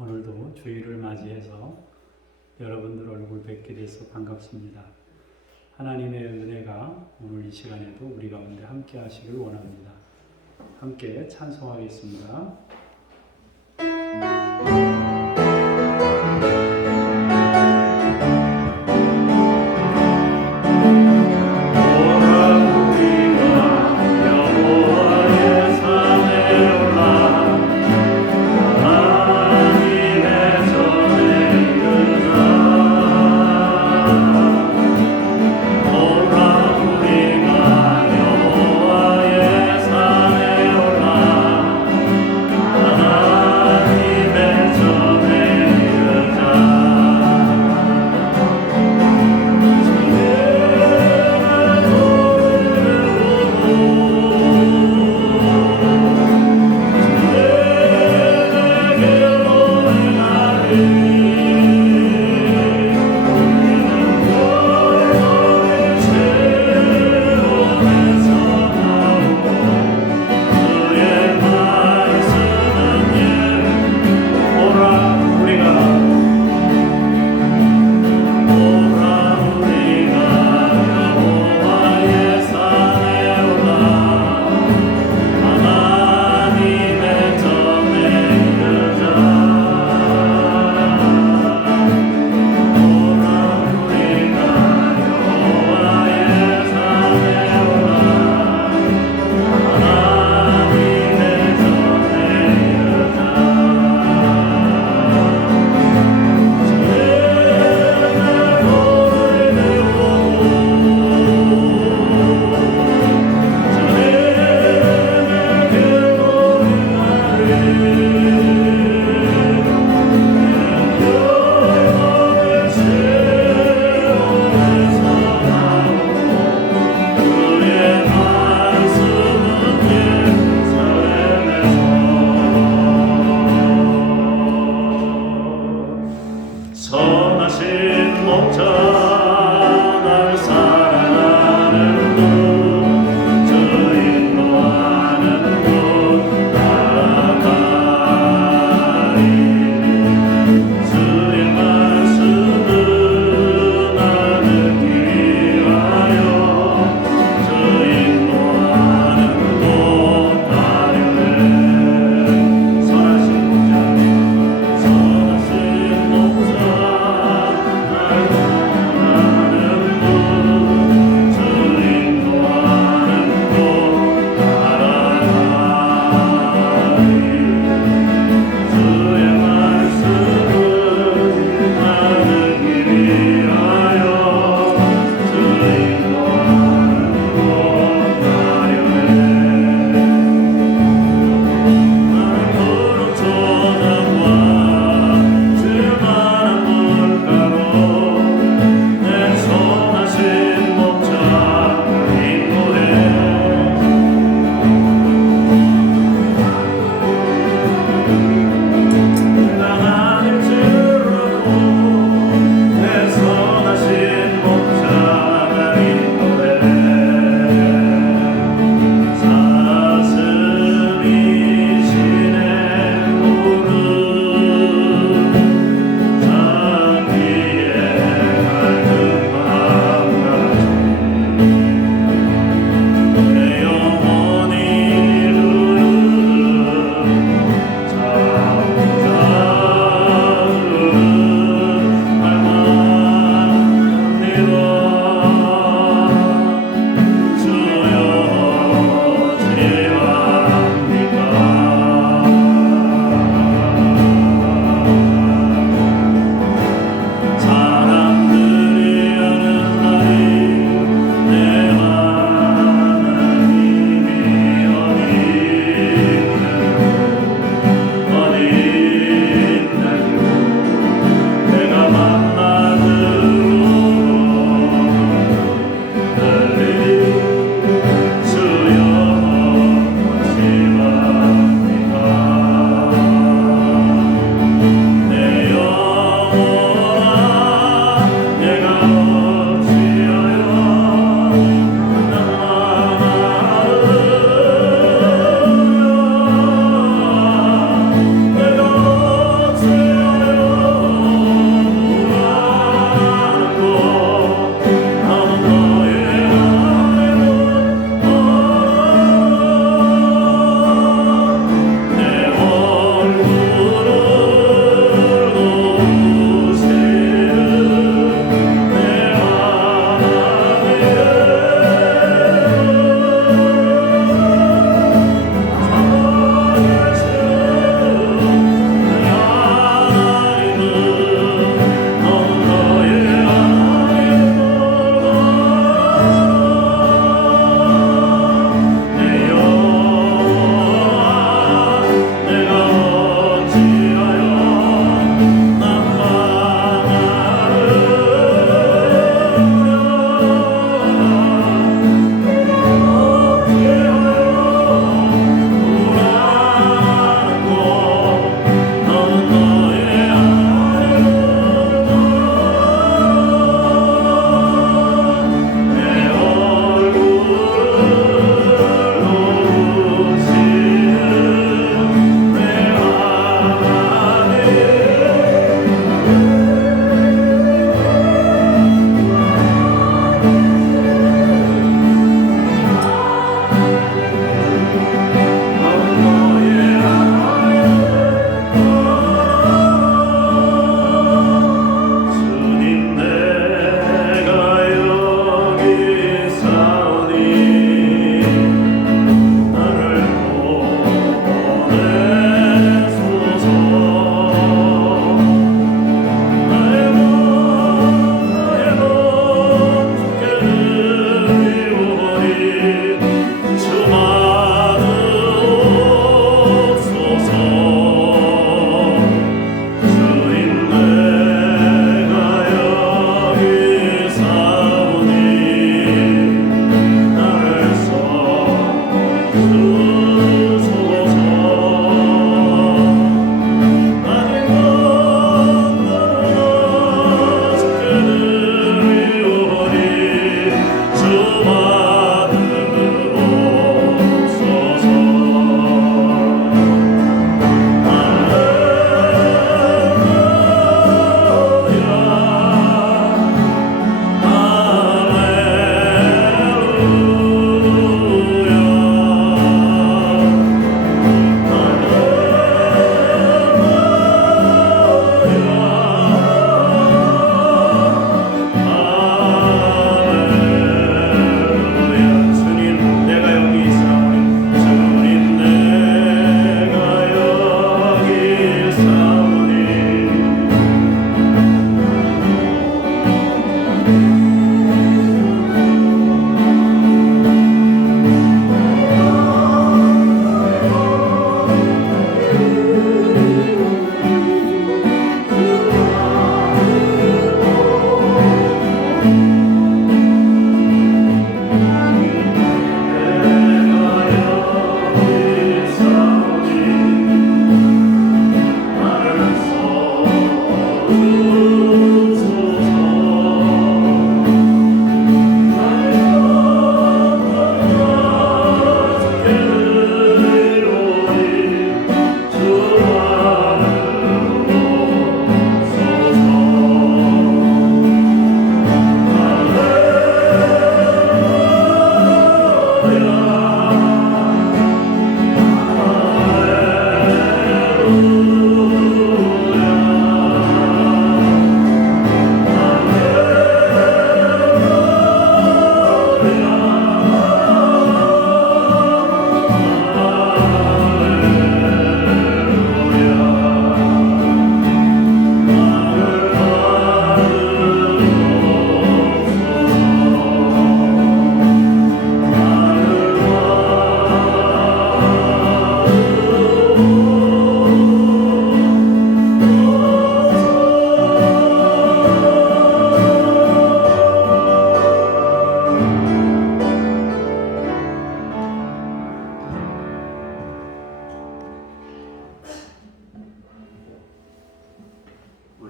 오늘도 주일을 맞이해서 여러분들 얼굴 뵙게 돼서 반갑습니다. 하나님의 은혜가 오늘 이 시간에도 우리 가운데 함께 하시길 원합니다. 함께 찬송하겠습니다. 하나님의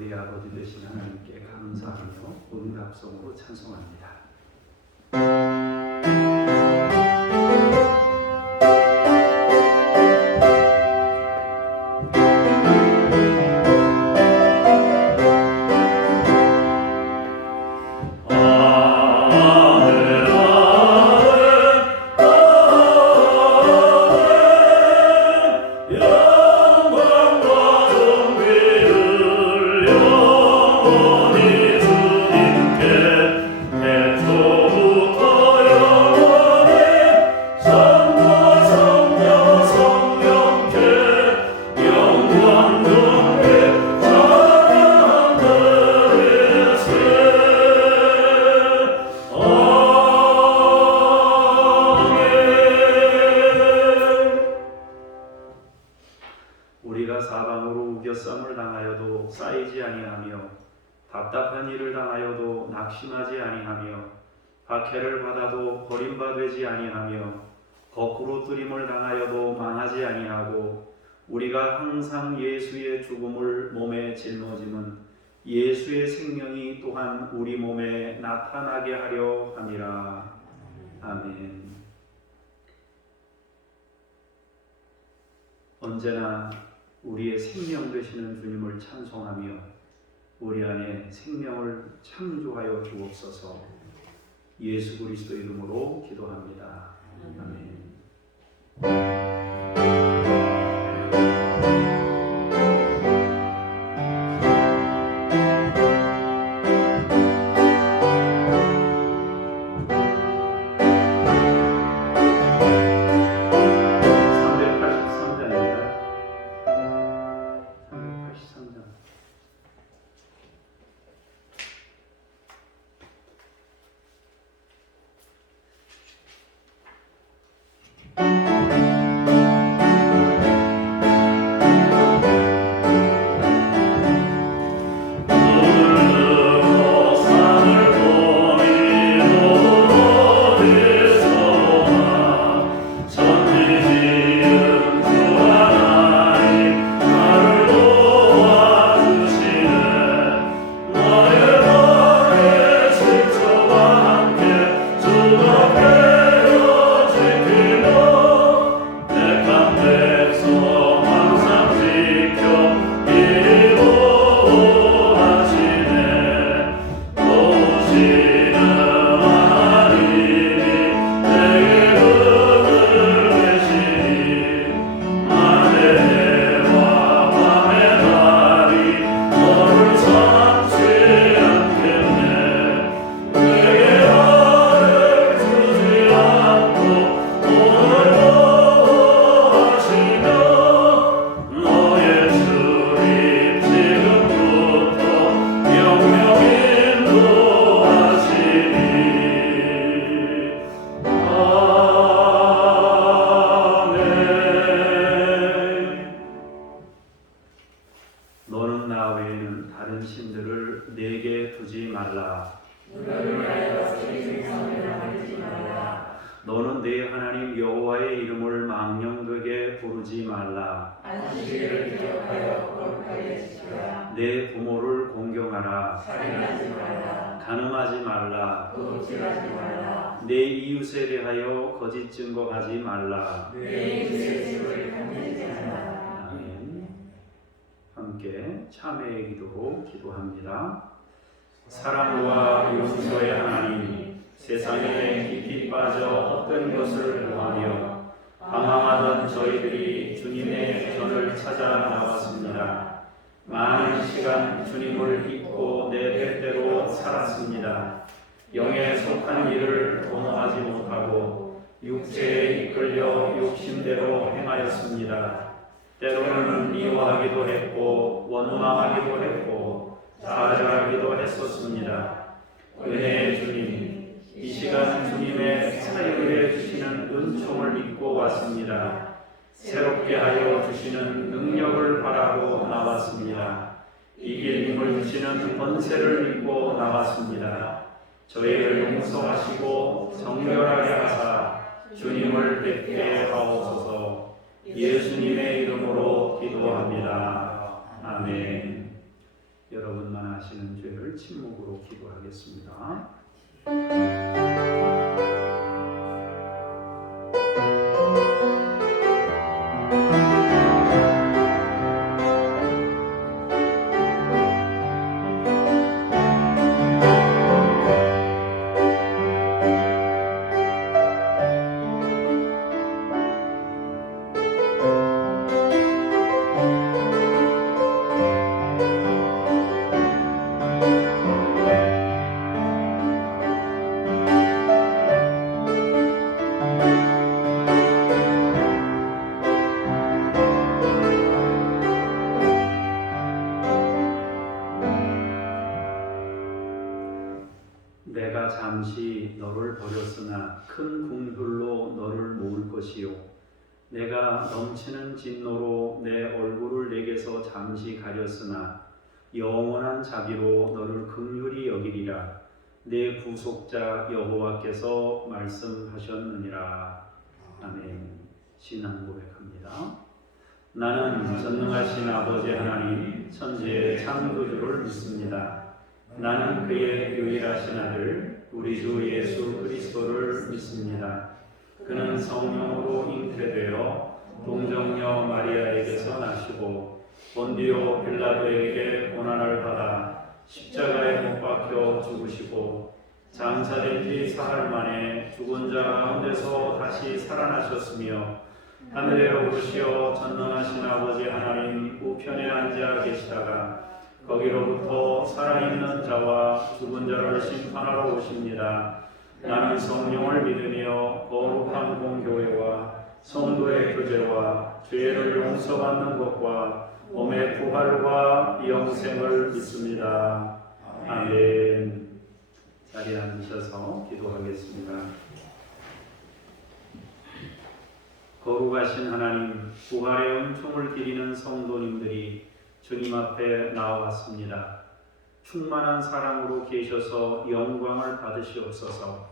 우리 아버지 되신 하나님께 감사하며 응답성으로 찬송합니다. 우리가 사방으로 우겨쌈을 당하여도 쌓이지 아니하며 답답한 일을 당하여도 낙심하지 아니하며 박해를 받아도 버림받지 아니하며 거꾸로 뜨림을 당하여도 망하지 아니하고 우리가 항상 예수의 죽음을 몸에 짊어짐은 예수의 생명이 또한 우리 몸에 나타나게 하려 함이라. 아멘. 언제나 우리의 생명 되시는 주님을 찬송하며 우리 안에 생명을 창조하여 주옵소서. 예수 그리스도 이름으로 기도합니다. 아멘. 너는 나 외에는 다른 신들을 내게 두지 말라. 너는 내 하나님 여호와의 이름을 망령되게 부르지 말라. 안식일을 기억하여 거룩하게 지키라. 내 부모를 공경하라. 살인하지 말라. 간음하지 말라. 도둑질하지 말라. 내 이웃에 대하여 거짓 증거하지 말라. 내 이웃의 집을 탐내지 말라. 아멘. 함께 참회의 기도로 기도합니다. 사랑과 용서의 하나님, 세상에 깊이 빠져 헛된 것을 구하며 방황하던 저희들이 주님의 전을 찾아 나왔습니다. 많은 시간 주님을 잊고 내 뜻대로 살았습니다. 영에 속한 일을 도모하지 못하고 육체에 이끌려 욕심대로 행하였습니다. 때로는 미워하기도 했고 원망하기도 했고 좌절하기도 했었습니다. 은혜의 주님, 이 시간 주님의 사유해 주시는 은총을 믿고 왔습니다. 새롭게 하여 주시는 능력을 바라고 나왔습니다. 이길 힘을 주시는 권세를 믿고 나왔습니다. 저희를 용서하시고 정결하게 하사 주님을 뵙게 하옵소서. 예수님의 이름으로 기도합니다. 아멘. 여러분 아시는 죄를 침묵으로 기도하겠습니다. 내가 잠시 너를 버렸으나 큰 긍휼로 너를 모을 것이요 내가 넘치는 진노로 내 얼굴을 내게서 잠시 가렸으나 영원한 자비로 너를 긍휼히 여기리라. 내 구속자 여호와께서 말씀하셨느니라. 아멘. 신앙 고백합니다. 나는 전능하신 아버지 하나님 천지의 창조주를 믿습니다. 나는 그의 유일하신 아들 우리 주 예수 그리스도를 믿습니다. 그는 성령으로 잉태되어 동정녀 마리아에게서 나시고 본디오 빌라도에게 고난을 받아 십자가에 못 박혀 죽으시고 장사된 지 사흘 만에 죽은 자 가운데서 다시 살아나셨으며 하늘에 오르시어 전능하신 아버지 하나님 우편에 앉아 계시다가 거기로부터 살아있는 자와 죽은 자를 심판하러 오십니다. 나는 성령을 믿으며 거룩한 공교회와 성도의 교제와 죄를 용서받는 것과 몸의 부활과 영생을 믿습니다. 아멘. 자리에 앉으셔서 기도하겠습니다. 거룩하신 하나님, 부활의 은총을 드리는 성도님들이 주님 앞에 나와왔습니다. 충만한 사랑으로 계셔서 영광을 받으시옵소서.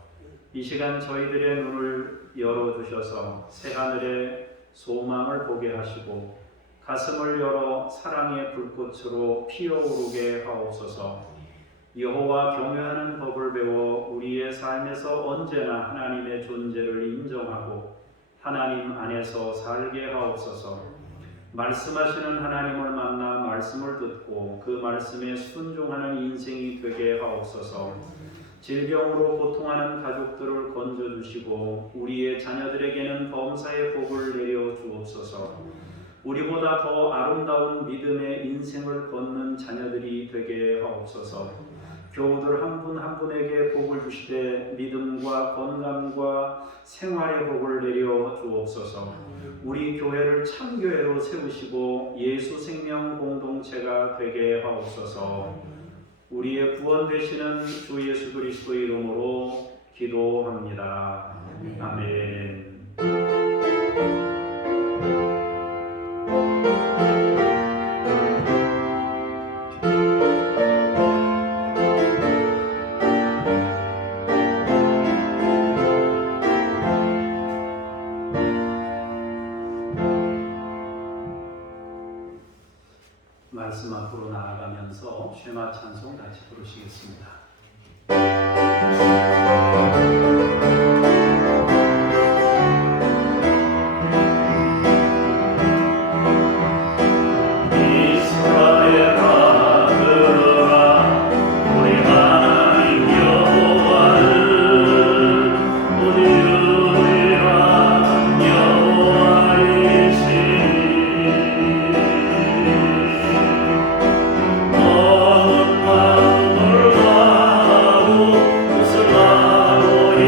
이 시간 저희들의 눈을 열어주셔서 새하늘의 소망을 보게 하시고 가슴을 열어 사랑의 불꽃으로 피어오르게 하옵소서. 여호와 경외하는 법을 배워 우리의 삶에서 언제나 하나님의 존재를 인정하고 하나님 안에서 살게 하옵소서. 말씀하시는 하나님을 만나 말씀을 듣고 그 말씀에 순종하는 인생이 되게 하옵소서. 질병으로 고통하는 가족들을 건져주시고 우리의 자녀들에게는 범사의 복을 내려 주옵소서. 우리보다 더 아름다운 믿음의 인생을 걷는 자녀들이 되게 하옵소서. 교우들 한 분 한 분에게 복을 주시되 믿음과 건강과 생활의 복을 내려 주옵소서. 우리 교회를 참교회로 세우시고 예수 생명 공동체가 되게 하옵소서. 우리의 구원 되시는 주 예수 그리스도 이름으로 기도합니다. 아멘. 말씀 앞으로 나아가면서 쉐마 찬송 같이 부르시겠습니다. 오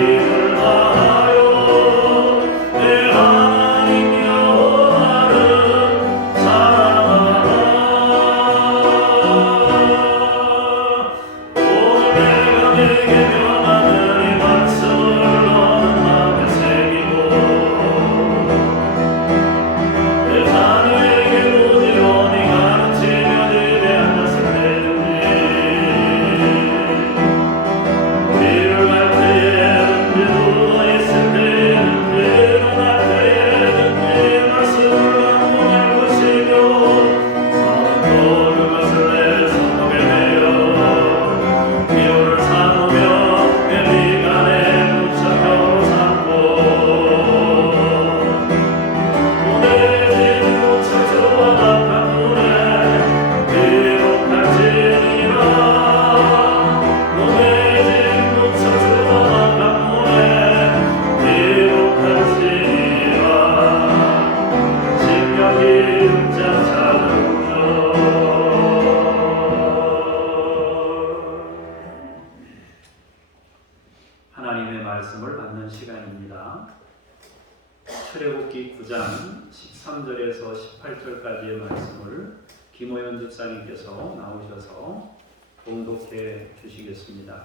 28절까지의 말씀을 김호연 집사님께서 나오셔서 봉독해 주시겠습니다.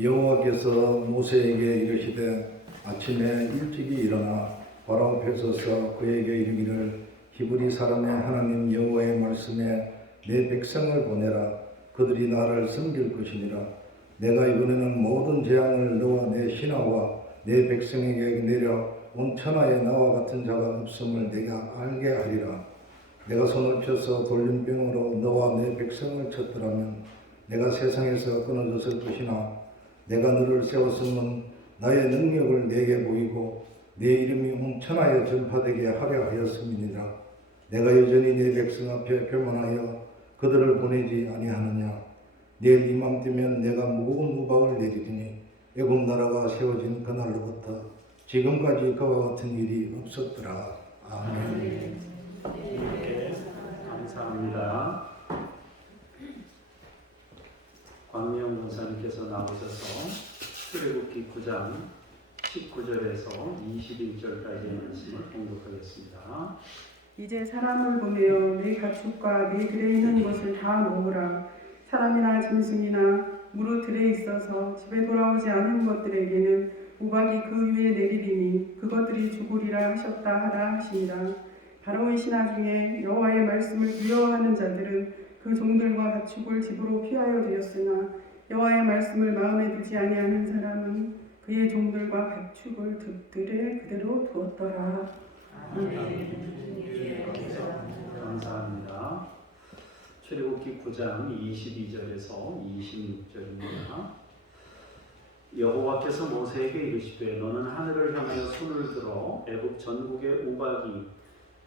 여호와께서 모세에게 이르시되 아침에 일찍이 일어나 바로 앞에 서서 그에게 이르기를 히브리 사람의 하나님 여호와의 말씀에 내 백성을 보내라. 그들이 나를 섬길 것이니라. 내가 이번에는 모든 재앙을 너와 내 신하와 내 백성에게 내려 온 천하에 나와 같은 자가 없음을 내가 알게 하리라. 내가 손을 펴서 돌림병으로 너와 내 백성을 쳤더라면 내가 세상에서 끊어졌을 것이나 내가 너를 세웠음은 나의 능력을 내게 보이고 내 이름이 온 천하에 전파되게 하려 하였음이니라. 내가 여전히 내 백성 앞에 표만하여 그들을 보내지 아니하느냐. 내일 이맘때면 내가 무거운 우박을 내리리니 애굽 나라가 세워진 그날로부터 지금까지 그와 같은 일이 없었더라. 아멘. 네, 감사합니다. 광명 권사님께서 나오셔서 출애굽기 9장 19절에서 21절까지의 말씀을 봉독하겠습니다. 이제 사람을 보내어 네 가축과 네 들에 있는 것을 다 모으라. 사람이나 짐승이나 무릇 들에 있어서 집에 돌아오지 않은 것들에게는 우박이 그 위에 내리리니 그것들이 죽으리라 하셨다 하라 하시니라. 바로의 신하 중에 여호와의 말씀을 두려워하는 자들은 그 종들과 가축을 집으로 피하여 되었으나 여호와의 말씀을 마음에 두지 아니하는 사람은 그의 종들과 가축을 들에 그대로 두었더라. 감사합니다. 출애굽기 9장 22절에서 26절입니다. 여호와께서 모세에게 이르시되 너는 하늘을 향하여 손을 들어 애굽 전국의 우박이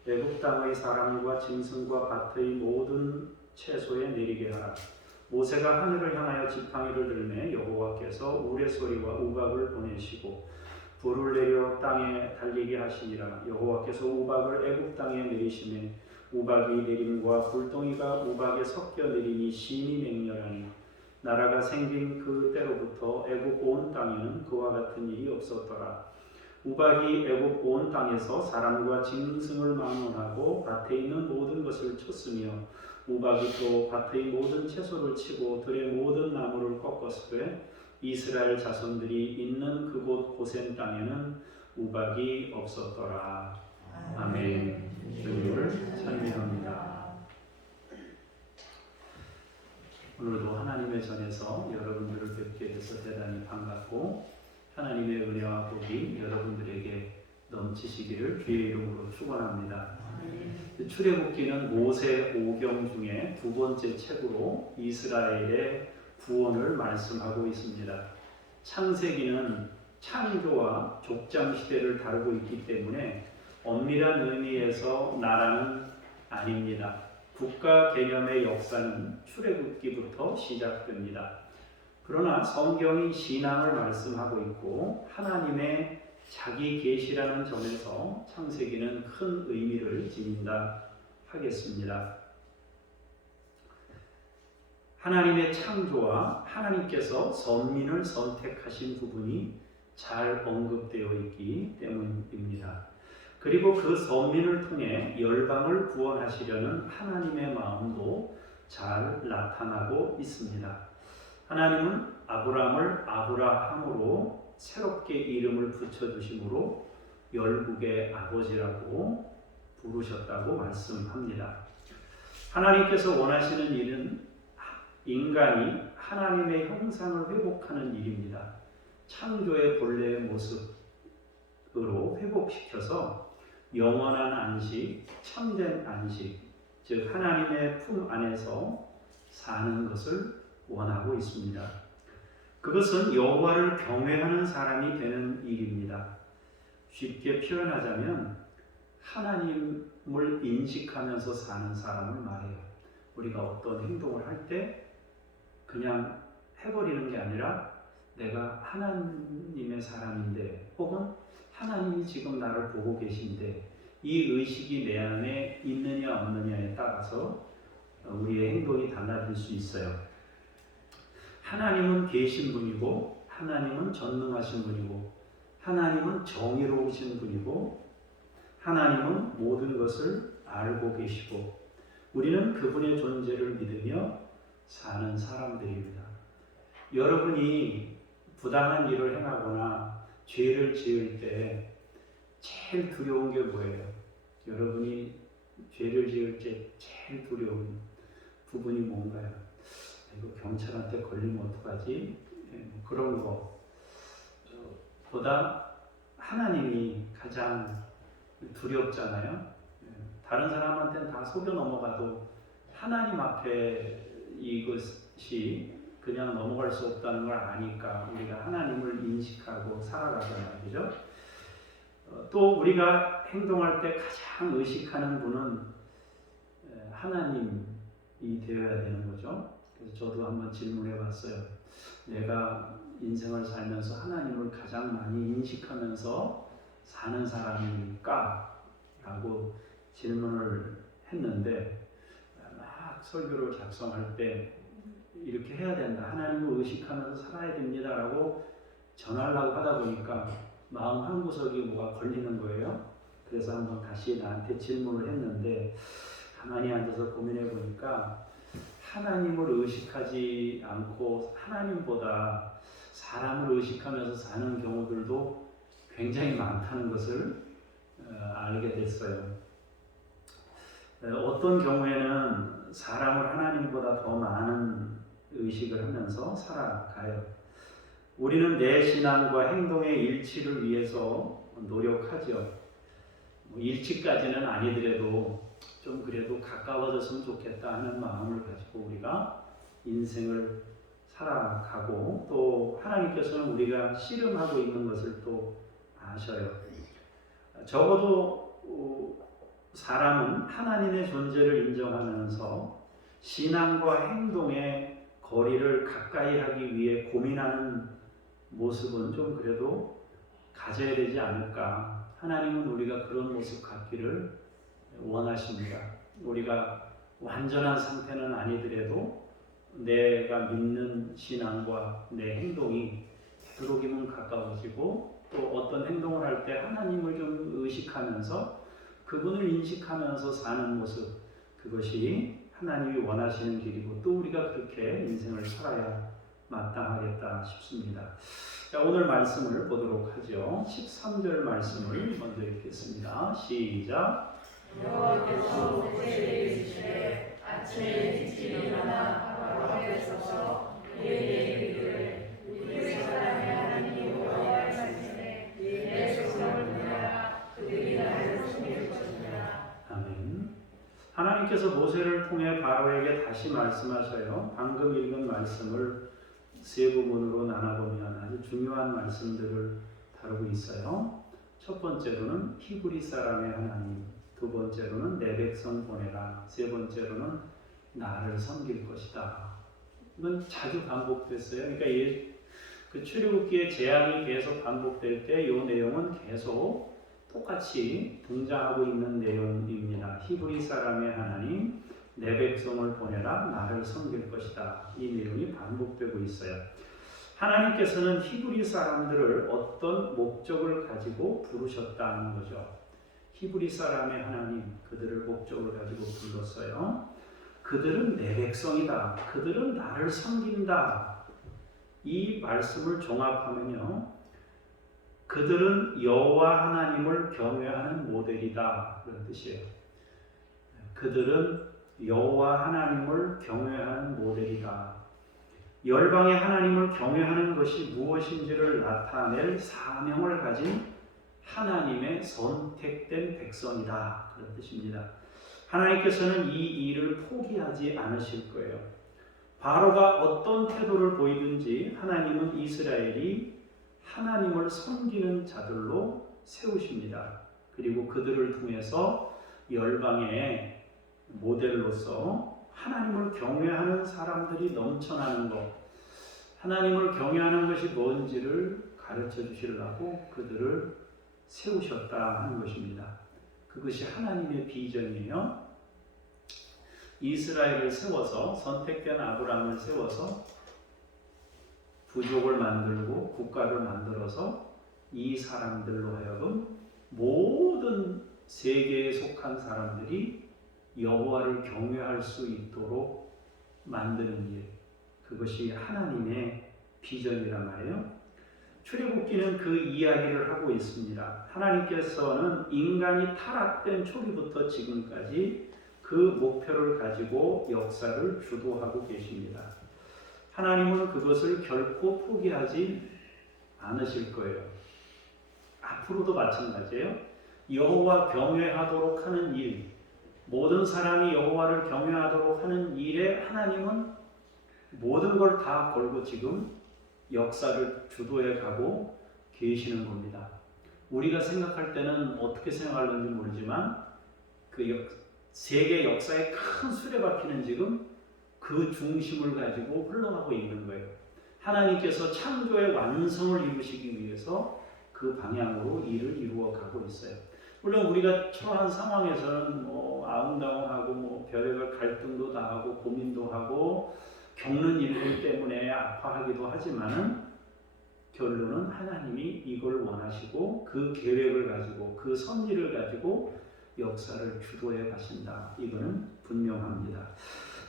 애굽 땅의 사람과 짐승과 밭의 모든 채소에 내리게 하라. 모세가 하늘을 향하여 지팡이를 들매 여호와께서 우레소리와 우박을 보내시고 불을 내려 땅에 달리게 하시니라. 여호와께서 우박을 애굽 땅에 내리시매 우박이 내림과 불덩이가 우박에 섞여 내리니 심히 맹렬하니 나라가 생긴 그 때로부터 애굽 온 땅에는 그와 같은 일이 없었더라. 우박이 애굽 온 땅에서 사람과 짐승을 망원하고 밭에 있는 모든 것을 쳤으며 우박이 또 밭의 모든 채소를 치고 들의 모든 나무를 꺾었으되 이스라엘 자손들이 있는 그곳 고센 땅에는 우박이 없었더라. 아멘. 주님을 찬미합니다. 오늘도 하나님의 전에서 여러분들을 뵙게 돼서 대단히 반갑고 하나님의 은혜와 복이 여러분들에게 넘치시기를 주의 이름으로 축원합니다. 출애굽기는 모세 오경 중에 두 번째 책으로 이스라엘의 구원을 말씀하고 있습니다. 창세기는 창조와 족장 시대를 다루고 있기 때문에 엄밀한 의미에서 나라는 아닙니다. 국가 개념의 역사는 출애굽기부터 시작됩니다. 그러나 성경이 신앙을 말씀하고 있고 하나님의 자기 계시라는 점에서 창세기는 큰 의미를 지닌다 하겠습니다. 하나님의 창조와 하나님께서 선민을 선택하신 부분이 잘 언급되어 있기 때문입니다. 그리고 그 선민을 통해 열방을 구원하시려는 하나님의 마음도 잘 나타나고 있습니다. 하나님은 아브라함을 아브라함으로 새롭게 이름을 붙여주심으로 열국의 아버지라고 부르셨다고 말씀합니다. 하나님께서 원하시는 일은 인간이 하나님의 형상을 회복하는 일입니다. 창조의 본래의 모습으로 회복시켜서 영원한 안식, 참된 안식, 즉 하나님의 품 안에서 사는 것을 원하고 있습니다. 그것은 여호와를 경외하는 사람이 되는 일입니다. 쉽게 표현하자면 하나님을 인식하면서 사는 사람을 말해요. 우리가 어떤 행동을 할 때 그냥 해버리는 게 아니라 내가 하나님의 사람인데 혹은 하나님이 지금 나를 보고 계신데 이 의식이 내 안에 있느냐 없느냐에 따라서 우리의 행동이 달라질 수 있어요. 하나님은 계신 분이고 하나님은 전능하신 분이고 하나님은 정의로우신 분이고 하나님은 모든 것을 알고 계시고 우리는 그분의 존재를 믿으며 사는 사람들입니다. 여러분이 부당한 일을 행하거나 죄를 지을 때 제일 두려운 게 뭐예요? 여러분이 죄를 지을 때 제일 두려운 부분이 뭔가요? 이거 경찰한테 걸리면 어떡하지? 뭐 그런 거 보다 하나님이 가장 두렵잖아요. 다른 사람한테는 다 속여 넘어가도 하나님 앞에 이것이 그냥 넘어갈 수 없다는 걸 아니까 우리가 하나님을 인식하고 살아가잖아요. 그죠? 또 우리가 행동할 때 가장 의식하는 분은 하나님이 되어야 되는 거죠. 그래서 저도 한번 질문해 봤어요. 내가 인생을 살면서 하나님을 가장 많이 인식하면서 사는 사람입니까? 라고 질문을 했는데 막 설교를 작성할 때 이렇게 해야 된다. 하나님을 의식하면서 살아야 됩니다. 라고 전하려고 하다 보니까 마음 한구석이 뭐가 걸리는 거예요. 그래서 한번 다시 나한테 질문을 했는데 가만히 앉아서 고민해 보니까 하나님을 의식하지 않고 하나님보다 사람을 의식하면서 사는 경우들도 굉장히 많다는 것을 알게 됐어요. 어떤 경우에는 사람을 하나님보다 더 많은 의식을 하면서 살아가요. 우리는 내 신앙과 행동의 일치를 위해서 노력하죠. 일치까지는 아니더라도 좀 그래도 가까워졌으면 좋겠다 하는 마음을 가지고 우리가 인생을 살아가고 또 하나님께서는 우리가 씨름하고 있는 것을 또 아셔요. 적어도 사람은 하나님의 존재를 인정하면서 신앙과 행동의 거리를 가까이 하기 위해 고민하는 모습은 좀 그래도 가져야 되지 않을까. 하나님은 우리가 그런 모습 갖기를 원하십니다. 우리가 완전한 상태는 아니더라도 내가 믿는 신앙과 내 행동이 되도록이면 가까워지고 또 어떤 행동을 할 때 하나님을 좀 의식하면서 그분을 인식하면서 사는 모습, 그것이 하나님이 원하시는 길이고 또 우리가 그렇게 인생을 살아야 마땅하겠다 싶습니다. 자, 오늘 말씀을 보도록 하죠. 13절 말씀을 먼저 읽겠습니다. 시작. 여호와께서 모세에게 이르시되 아침에 일찍 일어나 바로 앞에 서서 그에게 이르기를 우리 사람의 하나님 여호와의 말씀에 내 백성을 보내라 그들이 나를 섬길 것이니라. 아멘. 하나님께서 모세를 통해 바로에게 다시 말씀하셔요. 방금 읽은 말씀을 세 부분으로 나눠보면 아주 중요한 말씀들을 다루고 있어요. 첫 번째로는 히브리 사람의 하나님, 두 번째로는 내 백성 보내라, 세 번째로는 나를 섬길 것이다. 이건 자주 반복됐어요. 그러니까 그 출애굽기의 재앙이 계속 반복될 때 이 내용은 계속 똑같이 등장하고 있는 내용입니다. 히브리 사람의 하나님, 내 백성을 보내라, 나를 섬길 것이다. 이 내용이 반복되고 있어요. 하나님께서는 히브리 사람들을 어떤 목적을 가지고 부르셨다는 거죠. 히브리 사람의 하나님, 그들을 목적을 가지고 불렀어요. 그들은 내 백성이다. 그들은 나를 섬긴다. 이 말씀을 종합하면요, 그들은 여호와 하나님을 경외하는 모델이다. 그런 뜻이에요. 그들은 여호와 하나님을 경외하는 모델이다. 열방의 하나님을 경외하는 것이 무엇인지를 나타낼 사명을 가진 하나님의 선택된 백성이다. 그런 뜻입니다. 하나님께서는 이 일을 포기하지 않으실 거예요. 바로가 어떤 태도를 보이든지 하나님은 이스라엘이 하나님을 섬기는 자들로 세우십니다. 그리고 그들을 통해서 열방의 모델로서 하나님을 경외하는 사람들이 넘쳐나는 것, 하나님을 경외하는 것이 뭔지를 가르쳐 주시려고 그들을 세우셨다 하는 것입니다. 그것이 하나님의 비전이에요. 이스라엘을 세워서, 선택된 아브라함을 세워서 부족을 만들고 국가를 만들어서 이 사람들로 하여금 모든 세계에 속한 사람들이 여호와를 경외할 수 있도록 만드는 일, 그것이 하나님의 비전이란 말이에요. 출애굽기는 그 이야기를 하고 있습니다. 하나님께서는 인간이 타락된 초기부터 지금까지 그 목표를 가지고 역사를 주도하고 계십니다. 하나님은 그것을 결코 포기하지 않으실 거예요. 앞으로도 마찬가지예요. 여호와 경외하도록 하는 일, 모든 사람이 여호와를 경외하도록 하는 일에 하나님은 모든 걸 다 걸고 지금 역사를 주도해 가고 계시는 겁니다. 우리가 생각할 때는 어떻게 생각하는지 모르지만 그 세계 역사의 큰 수레바퀴는 지금 그 중심을 가지고 흘러가고 있는 거예요. 하나님께서 창조의 완성을 이루시기 위해서 그 방향으로 일을 이루어 가고 있어요. 물론 우리가 처한 상황에서는 아웅다웅하고 별의별 갈등도 다 하고 고민도 하고 겪는 일들 때문에 아파하기도 하지만은 결론은 하나님이 이걸 원하시고 그 계획을 가지고 그 섭리를 가지고 역사를 주도해 가신다. 이거는 분명합니다.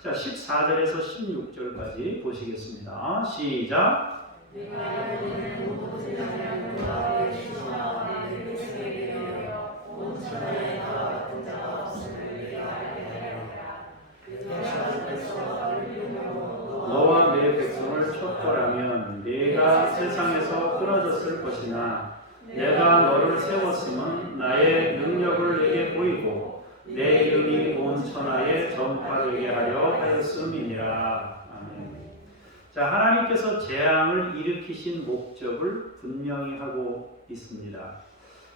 자, 14절에서 16절까지 보시겠습니다. 시작. 너와 내 백성을 쳤더라면 네가 세상에서 끊어졌을 것이나 내가 너를 세웠음은 나의 능력을 내게 보이고 내 이름이 온 천하에 전파되게 하려 하였음이니라. 아멘. 자, 하나님께서 재앙을 일으키신 목적을 분명히 하고 있습니다.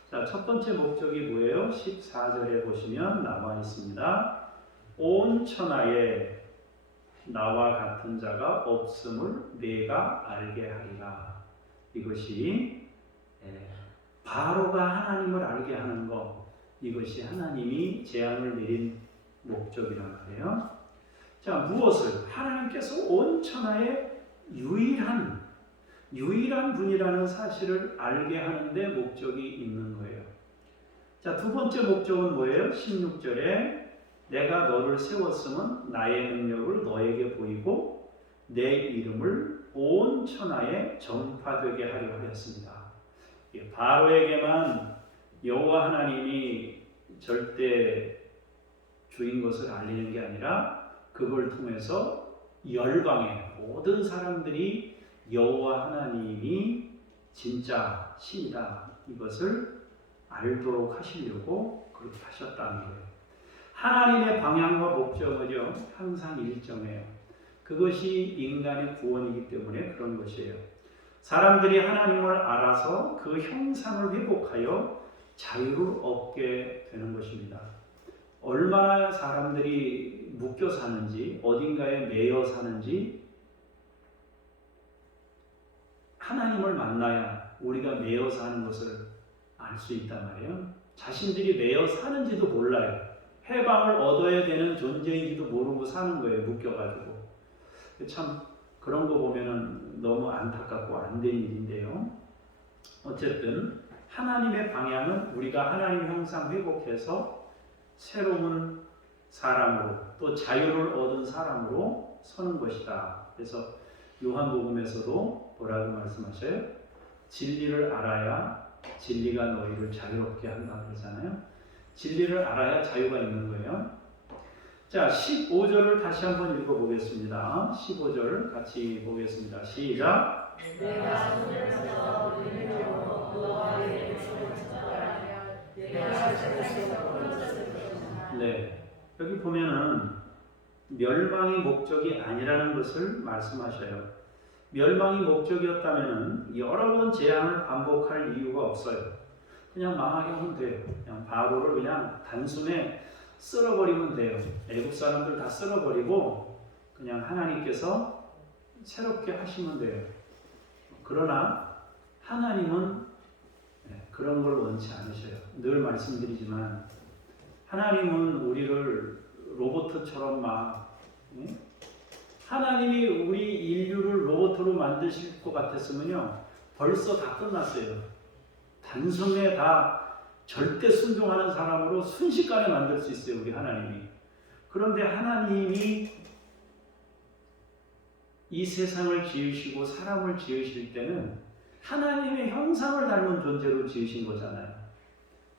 자, 첫 번째 목적이 뭐예요? 14절에 보시면 나와 있습니다. 온 천하에 나와 같은 자가 없음을 네가 알게 하리라. 이것이 바로가 하나님을 알게 하는 것, 이것이 하나님이 재앙을 내린 목적이란 말이에요. 자, 무엇을? 하나님께서 온 천하에 유일한 분이라는 사실을 알게 하는데 목적이 있는 거예요. 자, 두 번째 목적은 뭐예요? 16절에 내가 너를 세웠음은 나의 능력을 너에게 보이고 내 이름을 온 천하에 전파되게 하려 하였습니다. 바로에게만 여호와 하나님이 절대 주인 것을 알리는 게 아니라 그걸 통해서 열방의 모든 사람들이 여호와 하나님이 진짜 신이다, 이것을 알도록 하시려고 그렇게 하셨다는 거예요. 하나님의 방향과 목적은요 항상 일정해요. 그것이 인간의 구원이기 때문에 그런 것이에요. 사람들이 하나님을 알아서 그 형상을 회복하여 자유를 얻게 되는 것입니다. 얼마나 사람들이 묶여 사는지, 어딘가에 매여 사는지 하나님을 만나야 우리가 매여 사는 것을 알 수 있단 말이에요. 자신들이 매여 사는지도 몰라요. 해방을 얻어야 되는 존재인지도 모르고 사는 거예요. 묶여가지고. 참 그런 거 보면은 너무 안타깝고 안 된 일인데요. 어쨌든 하나님의 방향은 우리가 하나님 형상 회복해서 새로운 사람으로 또 자유를 얻은 사람으로 서는 것이다. 그래서 요한복음에서도 뭐라고 말씀하셔요? 진리를 알아야 진리가 너희를 자유롭게 한다 그러잖아요. 진리를 알아야 자유가 있는 거예요. 자, 15절을 다시 한번 읽어보겠습니다. 15절 같이 보겠습니다. 시작. 내가 하늘에서 능력으로 너와 내 백성을 쳤더라면 내가 세상에서 끊어졌을 것이나. 네, 여기 보면은 멸망이 목적이 아니라는 것을 말씀하셔요. 멸망이 목적이었다면은 여러 번 재앙을 반복할 이유가 없어요. 그냥 망하게 하면 돼요. 그냥 바로를 그냥 단숨에 쓸어버리면 돼요. 애국 사람들 다 쓸어버리고 그냥 하나님께서 새롭게 하시면 돼요. 그러나 하나님은 그런 걸 원치 않으셔요. 늘 말씀드리지만 하나님은 우리를 로봇처럼 막 하나님이 우리 인류를 로봇으로 만드실 것 같았으면요 벌써 다 끝났어요. 단숨에 다 절대 순종하는 사람으로 순식간에 만들 수 있어요, 우리 하나님이. 그런데 하나님이 이 세상을 지으시고 사람을 지으실 때는 하나님의 형상을 닮은 존재로 지으신 거잖아요.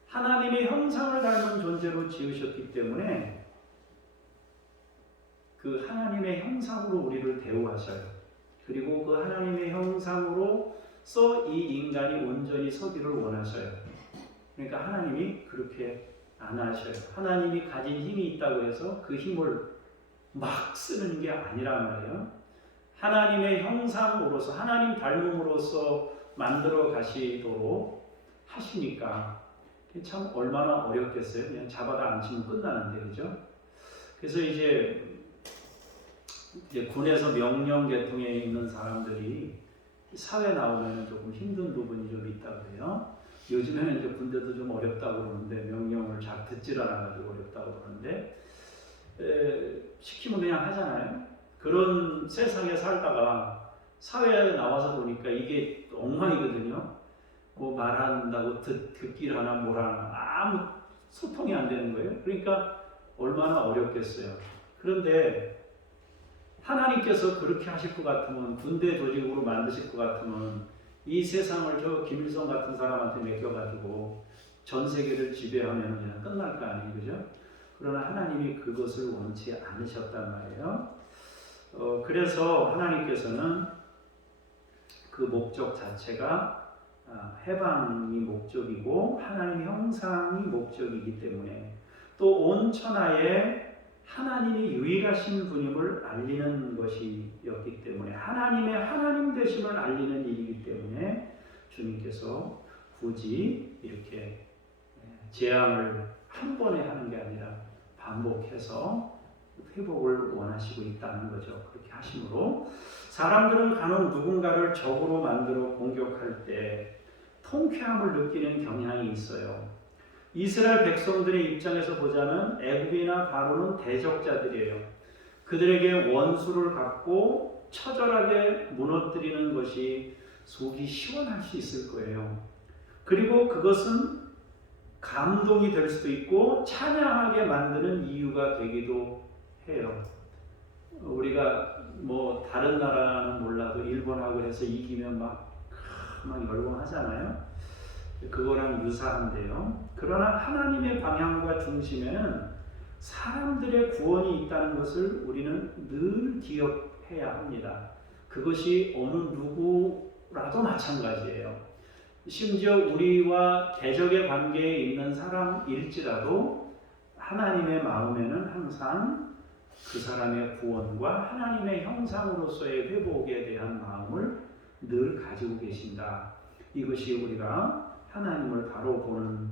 하나님의 형상을 닮은 존재로 지으셨기 때문에 그 하나님의 형상으로 우리를 대우하셔요. 그리고 그 하나님의 형상으로서 이 인간이 온전히 서기를 원하셔요. 그러니까 하나님이 그렇게 안 하셔요. 하나님이 가진 힘이 있다고 해서 그 힘을 막 쓰는 게 아니란 말이에요. 하나님의 형상으로서, 하나님 닮음으로써 만들어 가시도록 하시니까 참 얼마나 어렵겠어요. 그냥 잡아다 앉히면 끝나는데, 그죠? 그래서 이제 군에서 명령 계통에 있는 사람들이 사회 나오면 조금 힘든 부분이 좀 있다고 해요. 요즘에는 이제 군대도 좀 어렵다고 그러는데, 명령을 잘 듣질 않아가지고 어렵다고 그러는데, 시키면 그냥 하잖아요. 그런 세상에 살다가 사회에 나와서 보니까 이게 엉망이거든요. 뭐 말한다고 듣기를 하나 뭘 하나 아무 소통이 안 되는 거예요. 그러니까 얼마나 어렵겠어요. 그런데 하나님께서 그렇게 하실 것 같으면, 군대 조직으로 만드실 것 같으면 이 세상을 저 김일성 같은 사람한테 맡겨가지고 전 세계를 지배하면 그냥 끝날 거 아니에요, 그죠? 그러나 하나님이 그것을 원치 않으셨단 말이에요. 그래서 하나님께서는 그 목적 자체가 해방이 목적이고 하나님의 형상이 목적이기 때문에, 또 온 천하에 하나님이 유일하신 분임을 알리는 것이었기 때문에, 하나님의 하나님 되심을 알리는 일이기 때문에 주님께서 굳이 이렇게 재앙을 한 번에 하는 게 아니라 반복해서 회복을 원하시고 있다는 거죠. 그렇게 하심으로 사람들은 간혹 누군가를 적으로 만들어 공격할 때 통쾌함을 느끼는 경향이 있어요. 이스라엘 백성들의 입장에서 보자면 애굽이나 바로는 대적자들이에요. 그들에게 원수를 갖고 처절하게 무너뜨리는 것이 속이 시원할 수 있을 거예요. 그리고 그것은 감동이 될 수도 있고 찬양하게 만드는 이유가 되기도 해요. 우리가 뭐 다른 나라는 몰라도 일본하고 해서 이기면 막 열광하잖아요. 그거랑 유사한데요. 그러나 하나님의 방향과 중심에는 사람들의 구원이 있다는 것을 우리는 늘 기억해야 합니다. 그것이 어느 누구라도 마찬가지예요. 심지어 우리와 대적의 관계에 있는 사람일지라도 하나님의 마음에는 항상 그 사람의 구원과 하나님의 형상으로서의 회복에 대한 마음을 늘 가지고 계신다. 이것이 우리가 하나님을 바로 보는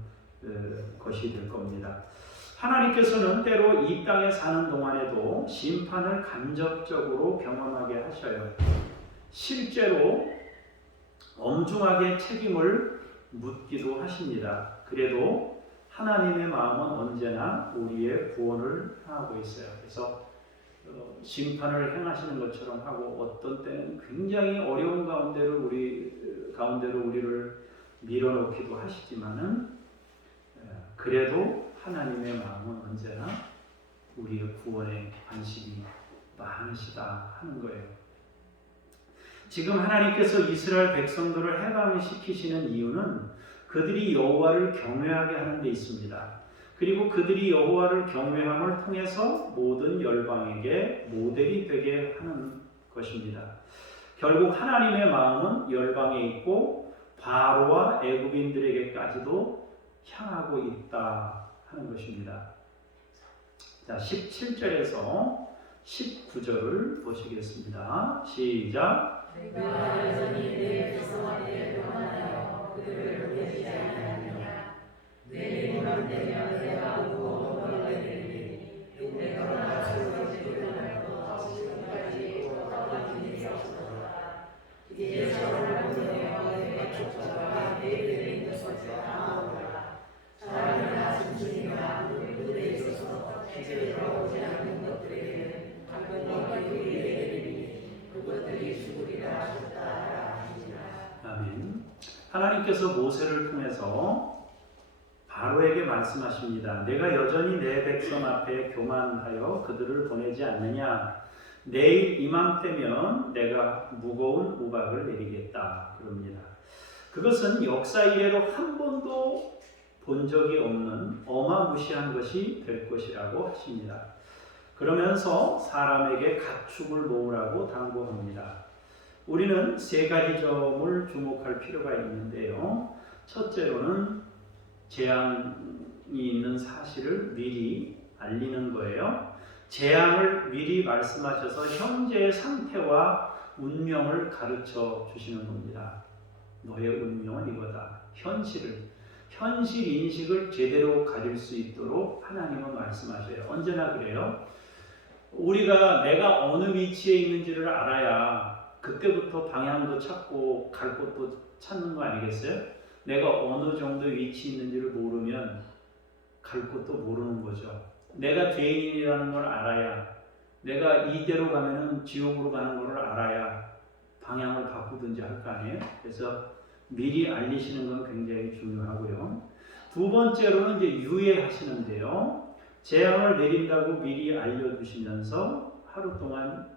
것이 될 겁니다. 하나님께서는 때로 이 땅에 사는 동안에도 심판을 간접적으로 경험하게 하셔요. 실제로 엄중하게 책임을 묻기도 하십니다. 그래도 하나님의 마음은 언제나 우리의 구원을 향하고 있어요. 그래서 심판을 행하시는 것처럼 하고, 어떤 때는 굉장히 어려운 가운데로 우리를 밀어넣기도 하시지만은, 그래도 하나님의 마음은 언제나 우리의 구원에 관심이 많으시다 하는 거예요. 지금 하나님께서 이스라엘 백성들을 해방시키시는 이유는 그들이 여호와를 경외하게 하는 데 있습니다. 그리고 그들이 여호와를 경외함을 통해서 모든 열방에게 모델이 되게 하는 것입니다. 결국 하나님의 마음은 열방에 있고 바로와 애굽인들에게까지도 향하고 있다 하는 것입니다. 자, 17절에서 19절을 보시겠습니다. 시작. 내가 여전히 내 백성에게 평안하여 그들을 내지 아니하느냐. 내 입만 되면 내가 오고 너를 내리니 내가 주를 날고 지금까지 떠나는 일이 없었다. 이제 저를 보내어 내 족자와 내 입에 있는 것을 나오라. 사람이나 짐승이나 물에 있어서 집에 들어오지 않는 것들에게는 너가 그에게 내리니 그것들이 죽으리라 하셨다. 아멘. 하나님께서 모세를 통해서 말씀하십니다. 내가 여전히 내 백성 앞에 교만하여 그들을 보내지 않느냐. 내일 이맘때면 내가 무거운 우박을 내리겠다. 그럽니다. 그것은 역사 이래로 한 번도 본 적이 없는 어마무시한 것이 될 것이라고 하십니다. 그러면서 사람에게 가축을 놓으라고 당부합니다. 우리는 세 가지 점을 주목할 필요가 있는데요. 첫째로는 재앙이 있는 사실을 미리 알리는 거예요. 재앙을 미리 말씀하셔서 현재의 상태와 운명을 가르쳐 주시는 겁니다. 너의 운명은 이거다. 현실 인식을 제대로 가질 수 있도록 하나님은 말씀하셔요. 언제나 그래요. 우리가 내가 어느 위치에 있는지를 알아야 그때부터 방향도 찾고 갈 곳도 찾는 거 아니겠어요? 내가 어느 정도 위치에 있는지를 모르면 갈 곳도 모르는 거죠. 내가 죄인이라는 걸 알아야, 내가 이대로 가면은 지옥으로 가는 걸 알아야 방향을 바꾸든지 할 거 아니에요? 그래서 미리 알리시는 건 굉장히 중요하고요. 두 번째로는 이제 유예하시는데요. 재앙을 내린다고 미리 알려주시면서 하루 동안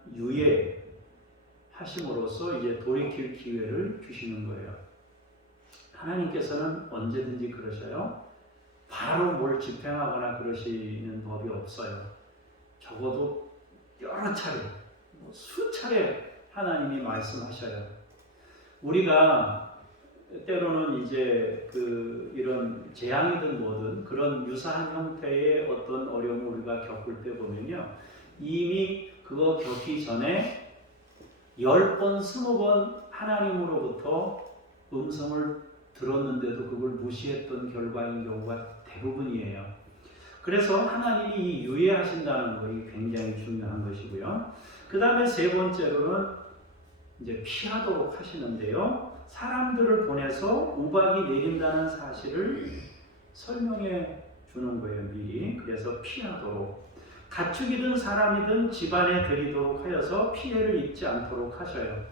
유예하심으로써 이제 돌이킬 기회를 주시는 거예요. 하나님께서는 언제든지 그러셔요. 바로 뭘 집행하거나 그러시는 법이 없어요. 적어도 여러 차례, 수차례 하나님이 말씀하셔요. 우리가 때로는 이제 이런 재앙이든 뭐든 그런 유사한 형태의 어떤 어려움을 우리가 겪을 때 보면요. 이미 그거 겪기 전에 10번, 20번 하나님으로부터 음성을 들었는데도 그걸 무시했던 결과인 경우가 대부분이에요. 그래서 하나님이 이 유예하신다는 것이 굉장히 중요한 것이고요. 그 다음에 세 번째로는 이제 피하도록 하시는데요. 사람들을 보내서 우박이 내린다는 사실을 설명해 주는 거예요, 미리. 그래서 피하도록. 가축이든 사람이든 집안에 들이도록 하여서 피해를 입지 않도록 하셔요.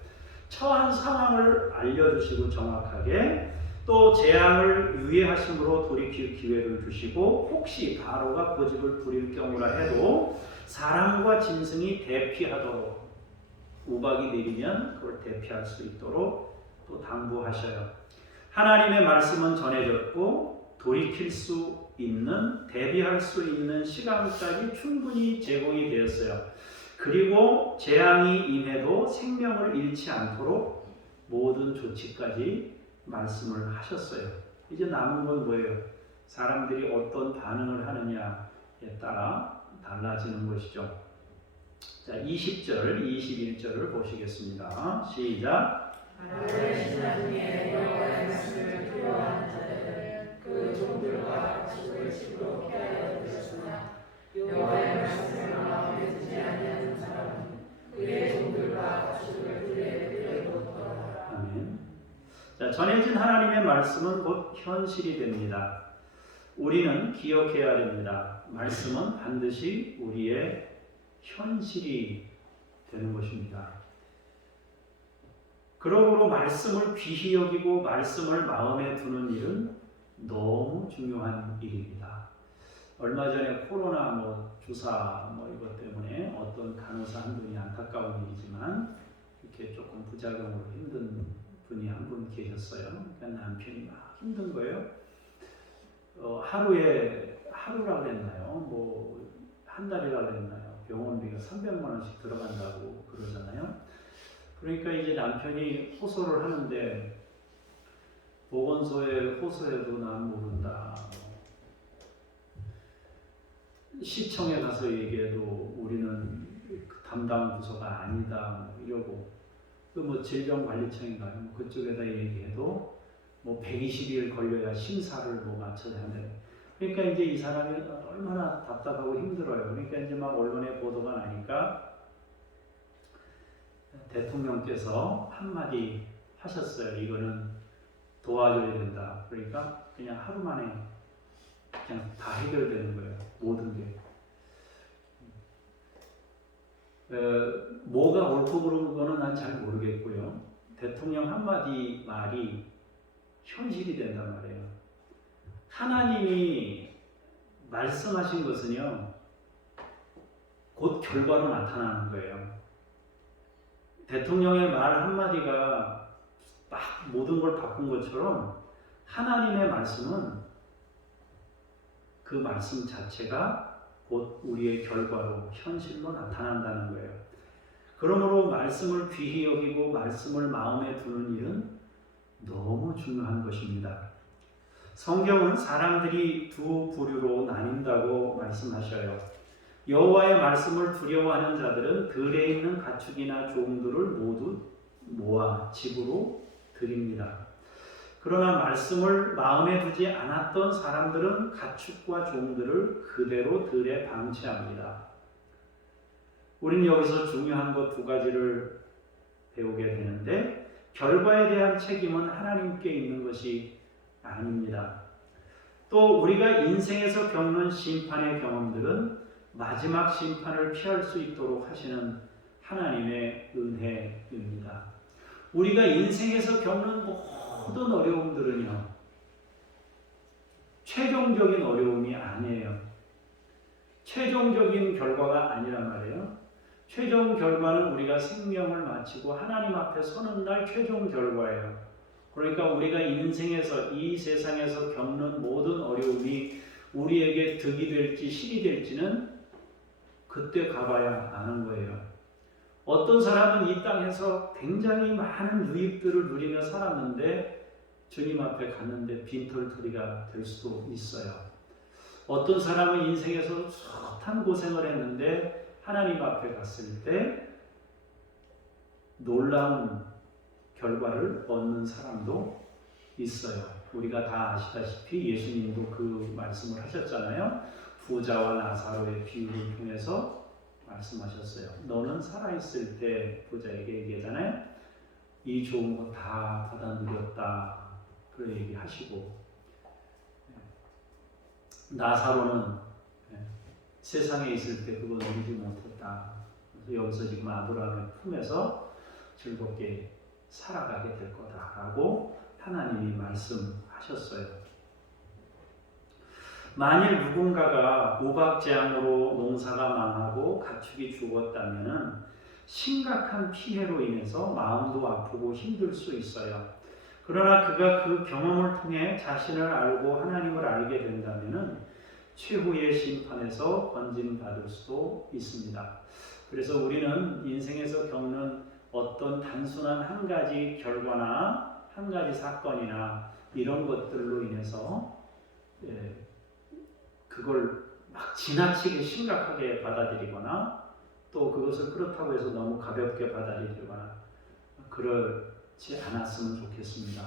처한 상황을 알려주시고 정확하게 또 재앙을 유예하심으로 돌이킬 기회를 주시고 혹시 바로가 고집을 부릴 경우라 해도 사람과 짐승이 대피하도록 우박이 내리면 그걸 대피할 수 있도록 또 당부하셔요. 하나님의 말씀은 전해졌고 돌이킬 수 있는, 대비할 수 있는 시간까지 충분히 제공이 되었어요. 그리고 재앙이 임해도 생명을 잃지 않도록 모든 조치까지 말씀을 하셨어요. 이제 남은 건 뭐예요? 사람들이 어떤 반응을 하느냐에 따라 달라지는 것이죠. 자, 20절, 21절을 보시겠습니다. 시작. 하루의 신라 중에 여호와의 말씀을 두려워하는 자들은 그 종들과 가축을 집으로 피하여 들였으나 여호와의 말씀을 마음에 두지 아니하는 사람은 그의 종들과 가축을 들에 들여놓더라. 아멘. 자, 전해진 하나님의 말씀은 곧 현실이 됩니다. 우리는 기억해야 됩니다. 말씀은 반드시 우리의 현실이 되는 것입니다. 그러므로 말씀을 귀히 여기고 말씀을 마음에 두는 일은 너무 중요한 일입니다. 얼마 전에 코로나 주사 이것 때문에 어떤 간호사 한 분이 안타까운 일이지만 이렇게 조금 부작용으로 힘든 분이 한 분 계셨어요. 그러니까 남편이 막 힘든 거예요. 하루라고 했나요? 한 달이라고 했나요? 병원비가 300만 원씩 들어간다고 그러잖아요. 그러니까 이제 남편이 호소를 하는데 보건소에 호소해도 난 모른다. 시청에 가서 얘기해도 우리는 담당 부서가 아니다. 이러고 질병관리청인가요? 그쪽에다 얘기해도 120일 걸려야 심사를 마쳐야 한대. 그러니까 이제 이 사람이 얼마나 답답하고 힘들어요. 그러니까 이제 막 언론에 보도가 나니까 대통령께서 한마디 하셨어요. 이거는 도와줘야 된다. 그러니까 그냥 하루 만에 그냥 다 해결되는 거예요. 모든 게. 뭐가 옳고 그른 거는 난 잘 모르겠고요. 대통령 한마디 말이 현실이 된단 말이에요. 하나님이 말씀하신 것은요, 곧 결과로 나타나는 거예요. 대통령의 말 한마디가 막 모든 걸 바꾼 것처럼 하나님의 말씀은 그 말씀 자체가 곧 우리의 결과로 현실로 나타난다는 거예요. 그러므로 말씀을 귀히 여기고 말씀을 마음에 두는 일은 너무 중요한 것입니다. 성경은 사람들이 두 부류로 나뉜다고 말씀하셔요. 여호와의 말씀을 두려워하는 자들은 들에 있는 가축이나 종들을 모두 모아 집으로 드립니다. 그러나 말씀을 마음에 두지 않았던 사람들은 가축과 종들을 그대로 들에 방치합니다. 우리는 여기서 중요한 것 두 가지를 배우게 되는데, 결과에 대한 책임은 하나님께 있는 것이 아닙니다. 또 우리가 인생에서 겪는 심판의 경험들은 마지막 심판을 피할 수 있도록 하시는 하나님의 은혜입니다. 우리가 인생에서 겪는 모든 어려움들은요, 최종적인 어려움이 아니에요. 최종적인 결과가 아니란 말이에요. 최종 결과는 우리가 생명을 마치고 하나님 앞에 서는 날 최종 결과예요. 그러니까 우리가 인생에서, 이 세상에서 겪는 모든 어려움이 우리에게 득이 될지 실이 될지는 그때 가봐야 아는 거예요. 어떤 사람은 이 땅에서 굉장히 많은 유익들을 누리며 살았는데 주님 앞에 갔는데 빈털터리가 될 수도 있어요. 어떤 사람은 인생에서 숱한 고생을 했는데 하나님 앞에 갔을 때 놀라운 결과를 얻는 사람도 있어요. 우리가 다 아시다시피 예수님도 그 말씀을 하셨잖아요. 부자와 나사로의 비유를 통해서 말씀하셨어요. 너는 살아있을 때 부자에게 얘기하잖아요. 이 좋은 거 다 받아 누렸다. 그런 얘기하시고, 나사로는 세상에 있을 때 그거 누리지 못했다. 그래서 여기서 지금 아브라함의 품에서 즐겁게 살아가게 될 거다라고 하나님이 말씀하셨어요. 만일 누군가가 우박재앙으로 농사가 망하고 가축이 죽었다면 심각한 피해로 인해서 마음도 아프고 힘들 수 있어요. 그러나 그가 그 경험을 통해 자신을 알고 하나님을 알게 된다면 최후의 심판에서 건진받을 수도 있습니다. 그래서 우리는 인생에서 겪는 어떤 단순한 한 가지 결과나 한 가지 사건이나 이런 것들로 인해서 그걸 막 지나치게 심각하게 받아들이거나 또 그것을 그렇다고 해서 너무 가볍게 받아들이거나 그렇지 않았으면 좋겠습니다.